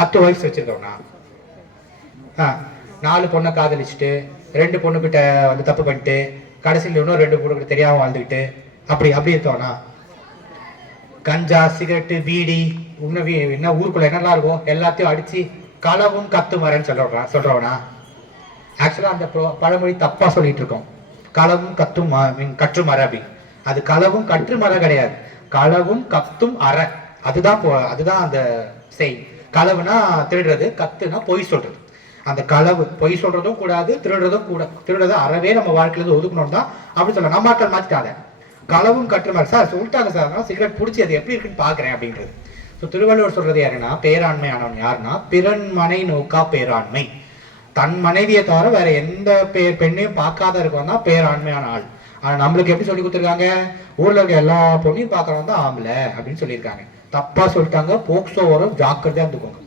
10 வயசு வச்சிருக்கவனா? 4 பொண்ணை காதலிச்சுட்டு 2 பொண்ணுகிட்ட வந்து தப்பு பண்ணிட்டு கடைசியில் இன்னும் 2 பொண்ணுகிட்ட தெரியாம வாழ்ந்துக்கிட்டு அப்படி இருக்கவனா? கஞ்சா, சிகரெட்டு, பீடி, என்ன ஊருக்குள்ள என்னெல்லாம் இருக்கும் எல்லாத்தையும் அடிச்சு களவும் கத்து மரன்னு சொல்றவனா? ஆக்சுவலா அந்த பழமொழி தப்பா சொல்லிட்டு இருக்கோம். களவும் கத்தும் கற்று மர அப்படி. அது களவும் கற்று மர கிடையாது, களவும் கத்தும் அற. அதுதான் அந்த செய். களவுனா திருடுறது, கத்துனா பொய் சொல்றது. அந்த களவு பொய் சொல்றதும் கூடாது, திருடுறதும் கூட. திருடுறத அறவே நம்ம வாழ்க்கையில ஒதுக்கணும் தான் அப்படி சொல்ல. நம்ம ஆட்கள் மாத்திட்டாங்க. களவும் கற்று மர. சார் சொல்லிட்டாங்க சார், சிகரெட் பிடிச்சி அது எப்படி இருக்குன்னு பாக்குறேன் அப்படின்றது. திருவள்ளுவர் சொல்றது யாருன்னா, பேராண்மையானவன் யாருன்னா, பிறன் மனை நோக்கா பேராண்மை. தன் மனைவியை தவிர வேற எந்த பெண்ணையும் பார்க்காத இருக்கவன் தான் பேராண்மையான ஆள். ஆனா நம்மளுக்கு எப்படி சொல்லி கொடுத்துருக்காங்க? ஊர்ல இருக்க எல்லா பொண்ணையும் பார்க்கறவன் தான் ஆம்பளை அப்படின்னு சொல்லியிருக்காங்க. தப்பா சொல்லிட்டாங்க. போக்சோ வரும், ஜாக்கிரதையா இருந்துக்கோங்க.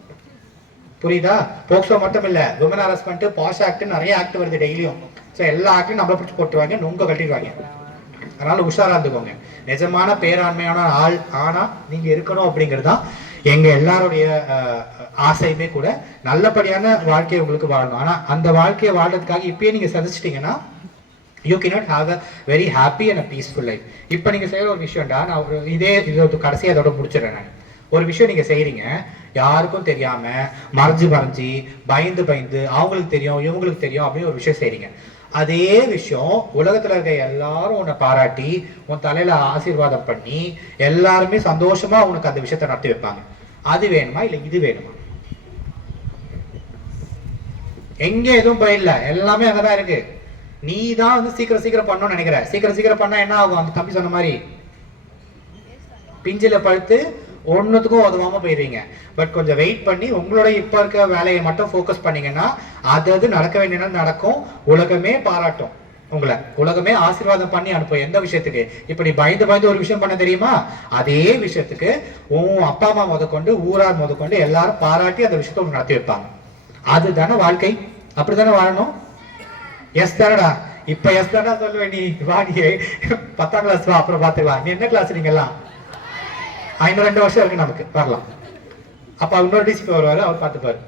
புரியுதா? போக்சோ மட்டும் இல்ல, விமன் ஹராஸ்மெண்ட், பாஷ் ஆக்ட், நிறைய ஆக்ட் வருது டெய்லியும். ஸோ எல்லா ஆக்டையும் நம்மளை பிடிச்சி போட்டுருவாங்க, நுங்க கட்டிடுவாங்க. அதனால உஷாரா இருந்துக்கோங்க. நிஜமான பேராண்மையான ஆள் ஆனா நீங்க இருக்கணும் அப்படிங்கிறது தான் எங்க எல்லாருடைய ஆசையுமே கூட. நல்லபடியான வாழ்க்கையை உங்களுக்கு வாழணும். ஆனா அந்த வாழ்க்கையை வாழ்றதுக்காக இப்பயே நீங்க சதிச்சிட்டீங்கன்னா you cannot have a very happy and a peaceful life. இப்போ நீங்க செய்யற ஒரு விஷயம்டா, நான் இதோட கடைசியா அதோட முடிச்சிடறேன். நான் ஒரு விஷயம் நீங்க செய்யறீங்க, யாருக்கும் தெரியாம மறைஞ்சு பயந்து அவங்களுக்கு தெரியும் இவங்களுக்கு தெரியும் அப்படின்னு ஒரு விஷயம் செய்றீங்க. அதே விஷயம் உலகத்துல இருக்க எல்லாரும் உன்னை பாராட்டி உன் தலையில ஆசீர்வாதம் பண்ணி எல்லாருமே சந்தோஷமா உனக்கு அந்த விஷயத்தை நடத்தி வைப்பாங்க. அது வேணுமா இல்ல இது வேணுமா? எங்க எதுவும் போயிடல, எல்லாமே அங்கதான் இருக்கு. நீ தான் வந்து சீக்கிரம் பண்ணணும்னு நினைக்கிற. சீக்கிரம் பண்ணா என்ன ஆகும்? அந்த தம்பி சொன்ன மாதிரி பிஞ்சில பழுத்து ஒன்னுத்துக்கும் உதவாம போயிருவீங்க. பட் கொஞ்சம் வெயிட் பண்ணி உங்களோட இப்ப இருக்க வேலையை மட்டும் ஃபோக்கஸ் பண்ணீங்கன்னா அது நடக்க வேண்டிய நடக்கும். உலகமே பாராட்டும் உங்களை, உலகமே ஆசீர்வாதம் பண்ணி அனுப்பும். எந்த விஷயத்துக்கு? இப்படி பயந்து ஒரு விஷயம் பண்ண தெரியுமா? அதே விஷயத்துக்கு உன் அப்பா அம்மா முதற்கொண்டு ஊரார் முதற்கொண்டு எல்லாரும் பாராட்டி அந்த விஷயத்த உங்களுக்கு நடத்தி வைப்பாங்க. அதுதானே வாழ்க்கை. அப்படித்தானே வாழணும். எஸ் தானடா? இப்ப எஸ் தானடா சொல்லுவேன். நீ வா, நீ 10ஆம் கிளாஸ் வா, அப்புறம் பாத்துக்கலாம். நீ என்ன கிளாஸ்? நீங்க எல்லாம் 2 வருஷம் இருக்கு நமக்கு வரலாம். அப்ப இன்னொரு டிசிபி வருவாரு, அவர் பார்த்துப்பாரு.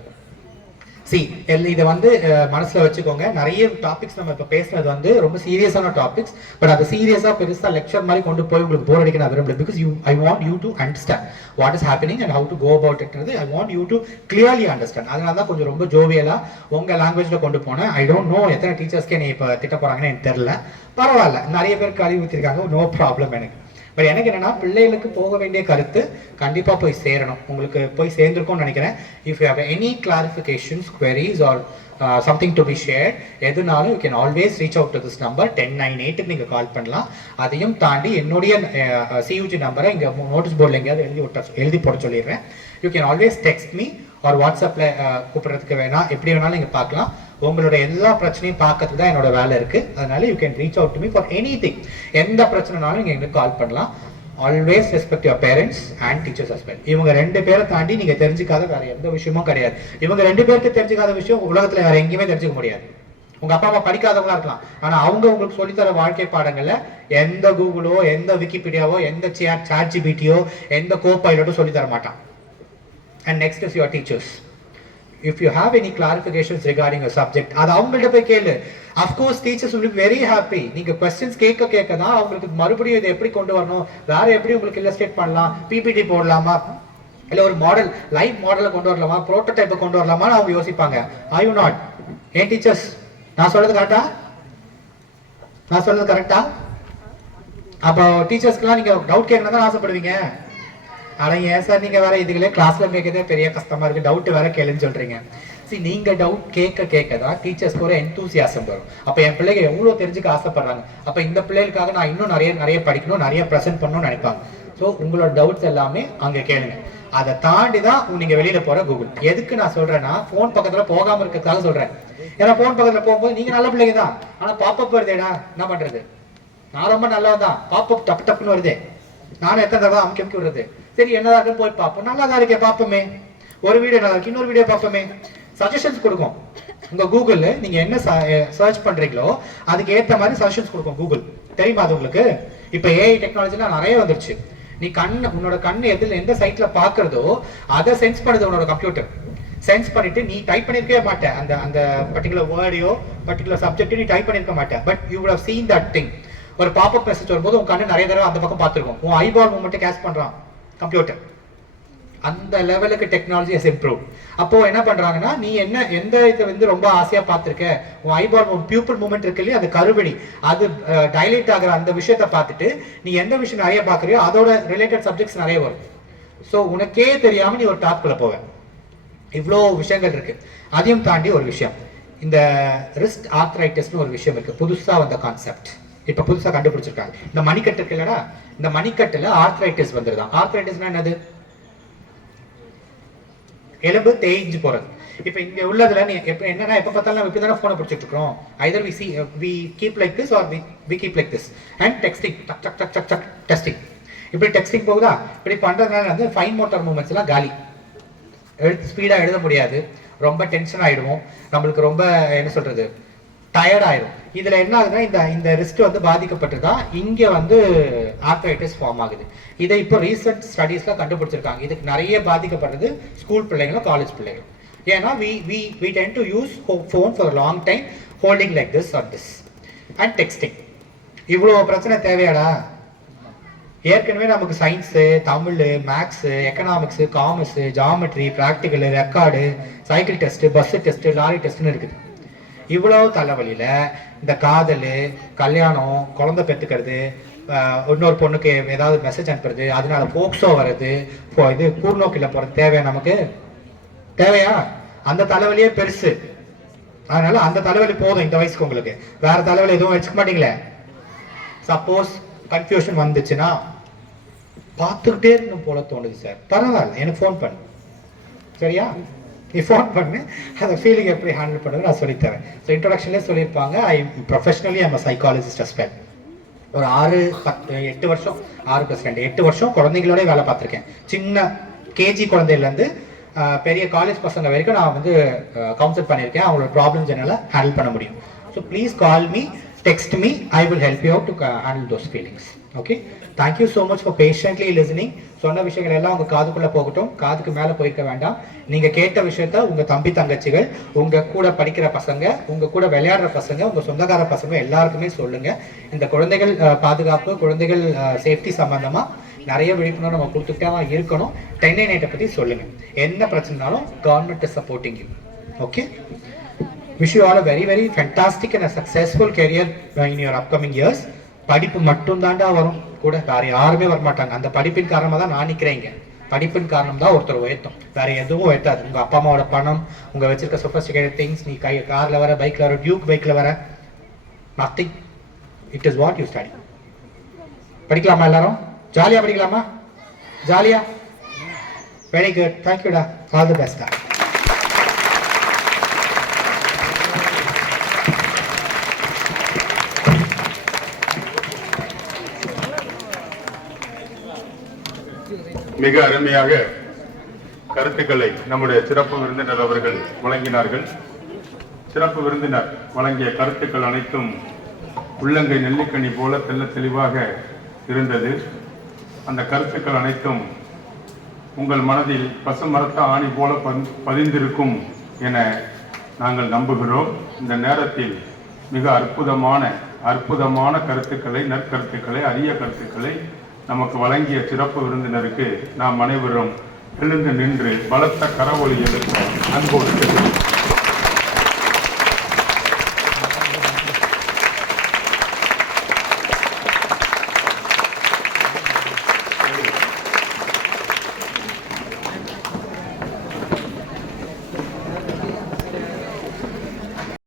இதை வந்து மனசுல வச்சுக்கோங்க. நிறைய டாபிக்ஸ் நம்ம இப்ப பேசுறது வந்து ரொம்ப சீரியஸான டாபிக்ஸ். பட் அது சீரியஸா பெருசா லெக்சர் மாதிரி கொண்டு போய் உங்களுக்கு போர் அடிக்க நான் விரும்பல. Because I want you to understand what is happening and how to go about it. I want you to clearly understand. அதனால தான் கொஞ்சம் ரொம்ப ஜோவியலா உங்க லாங்குவேஜ்ல கொண்டு போனேன். ஐ டோன்ட் நோ எத்தனை டீச்சர்ஸ்க்கே நீ இப்ப திட்ட போறாங்கன்னு எனக்கு தெரியல. பரவாயில்ல, நிறைய பேர் கழிவு ஊத்திருக்காங்க, நோ ப்ராப்ளம் எனக்கு. பட் எனக்கு என்னன்னா, பிள்ளைகளுக்கு போக வேண்டிய கருத்து கண்டிப்பா போய் சேரணும். உங்களுக்கு போய் சேர்ந்துருக்கும்னு நினைக்கிறேன். If you have any clarifications, queries or something to be shared, எதுனாலும் you can always reach out to this number 1098 நீங்க கால் பண்ணலாம். அதையும் தாண்டி என்னுடைய CUG நம்பரை இங்க நோட்டீஸ் போர்டில் எங்கேயாவது எழுதி போட சொல்லிடுறேன். You can always text me or வாட்ஸ்அப்ல கூப்பிடுறதுக்கு வேணா எப்படி வேணாலும் நீங்க பார்க்கலாம். உங்களோட எல்லா பிரச்சனையும் பார்க்கறதுக்கு தான் என்னோட வேலை இருக்கு. அதனால you can reach out to me for anything. எந்த பிரச்சனைனாலும் நீங்க எங்களுக்கு கால் பண்ணலாம். Always respect your parents and teachers as well. இவங்க 2 பேரை தாண்டி நீங்க தெரிஞ்சுக்காத வேற எந்த விஷயமும் கிடையாது. இவங்க 2 பேருக்கு தெரிஞ்சுக்காத விஷயம் உலகத்துல வேற எங்கேயுமே தெரிஞ்சுக்க முடியாது. உங்க அப்பா அம்மா படிக்காதவங்களா இருக்கலாம், ஆனா அவங்க உங்களுக்கு சொல்லித்தர வாழ்க்கை பாடங்கள்ல எந்த கூகுளோ, எந்த விக்கிபீடியாவோ, எந்த சாட் ஜிபிடியோ, எந்த கோபைலட்டோ சொல்லி தர மாட்டான். And next is your teachers. If you have any clarifications regarding a subject, அது அவங்கள்ட்ட போய் கேளு. Of course teachers will be very happy. நீங்க questions கேட்க தான் அவங்களுக்கு மறுபடியும் இதை எப்படி கொண்டு வரணும், வேற எப்படி உங்களுக்கு இல்லஸ்ட்ரேட் பண்ணலாம், பிபிடி போடலாமா, இல்ல ஒரு மாடல் லைவ் மாடலை கொண்டு வரலாமா, புரோட்டோடைப்பை கொண்டு வரலாமா அவங்க யோசிப்பாங்க. Are you not? ஏன் டீச்சர்ஸ், நான் சொல்றது கரெக்டா? அப்போ டீச்சர்ஸ்க்குலாம் நீங்க டவுட் கேட்கணும் தான் ஆசைப்படுவீங்க. ஆனா ஏன் சார் நீங்க வேற இதுகளே கிளாஸ்ல கேட்கறதே பெரிய கஷ்டமா இருக்கு, டவுட் வேற கேளுன்னு சொல்றீங்க. சரி, நீங்க டவுட் கேட்க தான் டீச்சர்ஸ்க்கு ஒரு எந்தூசியாசம் வரும். அப்ப என் பிள்ளைங்க எவ்வளவு தெரிஞ்சுக்க ஆசைப்படுறாங்க, அப்ப இந்த பிள்ளைகளுக்காக நான் இன்னும் நிறைய படிக்கணும், நிறைய ப்ரெசென்ட் பண்ணணும்னு நினைப்பாங்க. ஸோ உங்களோட டவுட்ஸ் எல்லாமே அங்க கேளுங்க. அதை தாண்டி தான் நீங்க வெளியில போற கூகுள். எதுக்கு நான் சொல்றேன்னா, போன் பக்கத்துல போகாம இருக்கிறதுக்காக சொல்றேன். ஏன்னா போன் பக்கத்துல போகும்போது நீங்க நல்ல பிள்ளைங்க தான், ஆனா பாப்பப் வருதேடா, என்ன பண்றது? நான் ரொம்ப நல்லவன், பாப்பப் டப்பு டப்புன்னு வருதே, நானும் எத்தனை தடவை அமுக்கி விடுறது. சரி, என்னதான் இருக்குன்னு போய் பார்ப்போம். நல்லா தான் இருக்கே, பார்ப்போமே. ஒரு வீடியோ நல்லா இருக்கு, இன்னொரு வீடியோ பார்ப்போமே. சஜஷன்ஸ் கொடுக்கும் உங்க கூகுள். நீங்க என்ன சர்ச் பண்றீங்களோ அதுக்கு ஏத்த மாதிரி சஜஷன்ஸ் கொடுக்கும் கூகுள். தெரியுமா அது உங்களுக்கு? இப்ப ஏஐ டெக்னாலஜிலாம் நிறைய வந்துருச்சு. நீ உன்னோட கண்ணு எந்த சைட்ல பாக்குறதோ அதை சென்ஸ் பண்ணுது உன்னோட கம்ப்யூட்டர். சென்ஸ் பண்ணிட்டு நீ டைப் பண்ணிருக்கவே மாட்டேன், அந்த அந்த பர்டிகுலர் வேர்டையோ பர்டிகுலர் சப்ஜெக்ட் நீ டைப் பண்ணிருக்க மாட்டேன். But you would have seen that thing. ஒரு பாப்அப் மெசேஜ் வரும்போது உன் கண்ணு நிறைய தடவை அந்த பக்கம் பார்த்துருக்கும். உன் ஐபால் மூவ்மெண்ட் கேட்ச் பண்றான் கம்ப்யூட்டர். அந்த லெவலுக்கு டெக்னாலஜி ஹஸ் இம்ப்ரூவ். அப்போ என்ன பண்றாங்கன்னா, நீ எந்த இதை ரொம்ப ஆசையா பார்த்திருக்க, உன் ஐபால் பியூப்பிள் மூவ்மெண்ட் இருக்கு இல்லையா, அது கருவடி, அது டைலேட் ஆகிற அந்த விஷயத்தை பார்த்துட்டு நீ எந்த விஷயம் நிறைய பார்க்குறியோ அதோட ரிலேட்டட் சப்ஜெக்ட்ஸ் நிறைய வரும். ஸோ உனக்கே தெரியாம நீ ஒரு டாப்குள்ள போவ. இவ்வளோ விஷயங்கள் இருக்கு. அதையும் தாண்டி ஒரு விஷயம், இந்த ரிஸ்க் ஆர்த்ரைட்டிஸ்னு ஒரு விஷயம் இருக்கு, புதுசா வந்த கான்செப்ட். இப்ப புதுசா கண்டுபிடிச்சிருக்காங்க. இந்த மணிக்கட்டு இருக்கு இல்லடா, இந்த மணிக்கட்டுல ஆர்த்ரைட்டிஸ் வந்துருதான். ஆர்த்ரைட்டிஸ்னா என்னது? எலும்பு தேய்ஞ்சு போறது. இப்ப இங்க உள்ளதுல நீ என்னன்னா, எப்ப பார்த்தாலும் நம்ம இப்படி தானே போனை பிடிச்சிட்டு இருக்கோம். Either we keep like this or we keep like this and texting டக் டக் டக் டக் டக் டெஸ்டிங். இப்படி டெக்ஸ்டிங் போகுதா, இப்படி பண்றதுனால வந்து ஃபைன் மோட்டார் மூவ்மெண்ட்ஸ் எல்லாம் காலி. ஸ்பீடா எழுத முடியாது, ரொம்ப டென்ஷன் ஆயிடுவோம், நம்மளுக்கு ரொம்ப என்ன சொல்றது டயர்ட் ஆயிடும். இதுல என்ன ஆகுதுன்னா, இந்த ரிஸ்க் வந்து பாதிக்கப்பட்டுதான் இங்க வந்து ஆர்த்ரைட்டிஸ் ஃபார்ம் ஆகுது. இதை இப்போ ரீசெண்ட் ஸ்டடீஸ்ல கண்டுபிடிச்சிருக்காங்க. இதுக்கு நிறைய பாதிக்கப்படுறது ஸ்கூல் பிள்ளைங்களும் காலேஜ் பிள்ளைங்களும். ஏன்னா we tend to use phone for a long time, holding like this or this and texting. இவ்வளோ பிரச்சனை தேவையாடா? ஏற்கனவே நமக்கு science, Tamil, maths, economics, commerce, geometry, practical, record, cycle test, bus test, lorry டெஸ்ட்டுன்னு இருக்குது. இவ்வளவு தலைவலியில இந்த காதல், கல்யாணம், குழந்தை பெற்றுக்கிறது, இன்னொரு பொண்ணுக்கு ஏதாவது மெசேஜ் அனுப்புறது, அதனால போக்சோ வர்றது, இது கூர்நோக்கில போறது தேவையா? நமக்கு தேவையா? அந்த தலைவலியே பெருசு. அதனால அந்த தலைவலி போதும் இந்த வயசுக்கு. உங்களுக்கு வேற தலைவலி எதுவும் வச்சுக்க மாட்டீங்களே. சப்போஸ் கன்ஃபியூஷன் வந்துச்சுன்னா பார்த்துக்கிட்டே இருக்கணும் போல தோணுது சார், பரவாயில்ல எனக்கு ஃபோன் பண்ணு, சரியா? நீ ஃபோன் பண்ணு, அந்த ஃபீலிங் எப்படி ஹேண்டில் பண்ணுறது நான் சொல்லித்தரேன். ஸோ இன்ட்ரொடக்ஷன்லேயே சொல்லியிருப்பாங்க, I professionally I'm psychologist as well. ஒரு 8 வருஷம் 8 வருஷம் குழந்தைங்களோட வேலை பார்த்துருக்கேன். சின்ன கேஜி குழந்தையிலேருந்து பெரிய காலேஜ் பசங்க வரைக்கும் நான் வந்து கவுன்சில் பண்ணியிருக்கேன். அவங்களோட ப்ராப்ளம்ஸ் என்னால் ஹேண்டில் பண்ண முடியும். So please call me, text me, I will help you out to handle those feelings. Okay, thank you so much for patiently listening. சொன்ன விஷயங்கள் எல்லாம் உங்க காதுக்குள்ள போகட்டும், காதுக்கு மேல போயிருக்க வேண்டாம். நீங்க கேட்ட விஷயத்த உங்க தம்பி தங்கச்சிகள், உங்க கூட படிக்கிற பசங்க, உங்க கூட விளையாடுற பசங்க, உங்க சொந்தக்கார பசங்க எல்லாருக்குமே சொல்லுங்க. இந்த குழந்தைகள் பாதுகாப்பு, குழந்தைகள் சேஃப்டி சம்பந்தமா நிறைய விழிப்புணர்வு நம்ம கொடுத்துட்டே தான் இருக்கணும். 10-9 பத்தி சொல்லுங்க. என்ன பிரச்சனைனாலும் government is supporting you. Okay, wish you all a very very fantastic and a successful career in your upcoming years. படிப்பு மட்டும் தாண்டா வரும் கூட, வேற யாருமே வரமாட்டாங்க. அந்த படிப்பின் காரணமா தான் நான் நிக்கிறேங்க. படிப்பின் காரணம் தான் ஒருத்தர் உயர்த்தும், வேற எதுவும் உயர்த்தாது. உங்க அப்பா அம்மாவோட பணம், உங்க வச்சிருக்க சொஃபிஸ்டிகேட்டட் திங்ஸ், நீ கார்ல வர, பைக்ல வர, டியூக் பைக்ல வர, nothing. It is what you study. படிக்கலாமா? எல்லாரும் ஜாலியா படிக்கலாமா? ஜாலியா? வெரி குட், தேங்க்யூ டா, ஆல் தி பெஸ்ட் டா. மிக அருமையாக கருத்துக்களை நம்முடைய சிறப்பு விருந்தினர் அவர்கள் வழங்கினார்கள். சிறப்பு விருந்தினர் வழங்கிய கருத்துக்கள் அனைத்தும் உள்ளங்கை நெல்லிக்கனி போல தெல்ல தெளிவாக இருந்தது. அந்த கருத்துக்கள் அனைத்தும் உங்கள் மனதில் பசுமரத்த ஆணி போல பதிந்திருக்கும் என நாங்கள் நம்புகிறோம். இந்த நேரத்தில் மிக அற்புதமான கருத்துக்களை, நற்கருத்துக்களை, அரிய கருத்துக்களை நமக்கு வழங்கிய சிறப்பு விருந்தினருக்கு நாம் அனைவரும் எழுந்து நின்று பலத்த கரவொலி எழுப்ப அன்போடு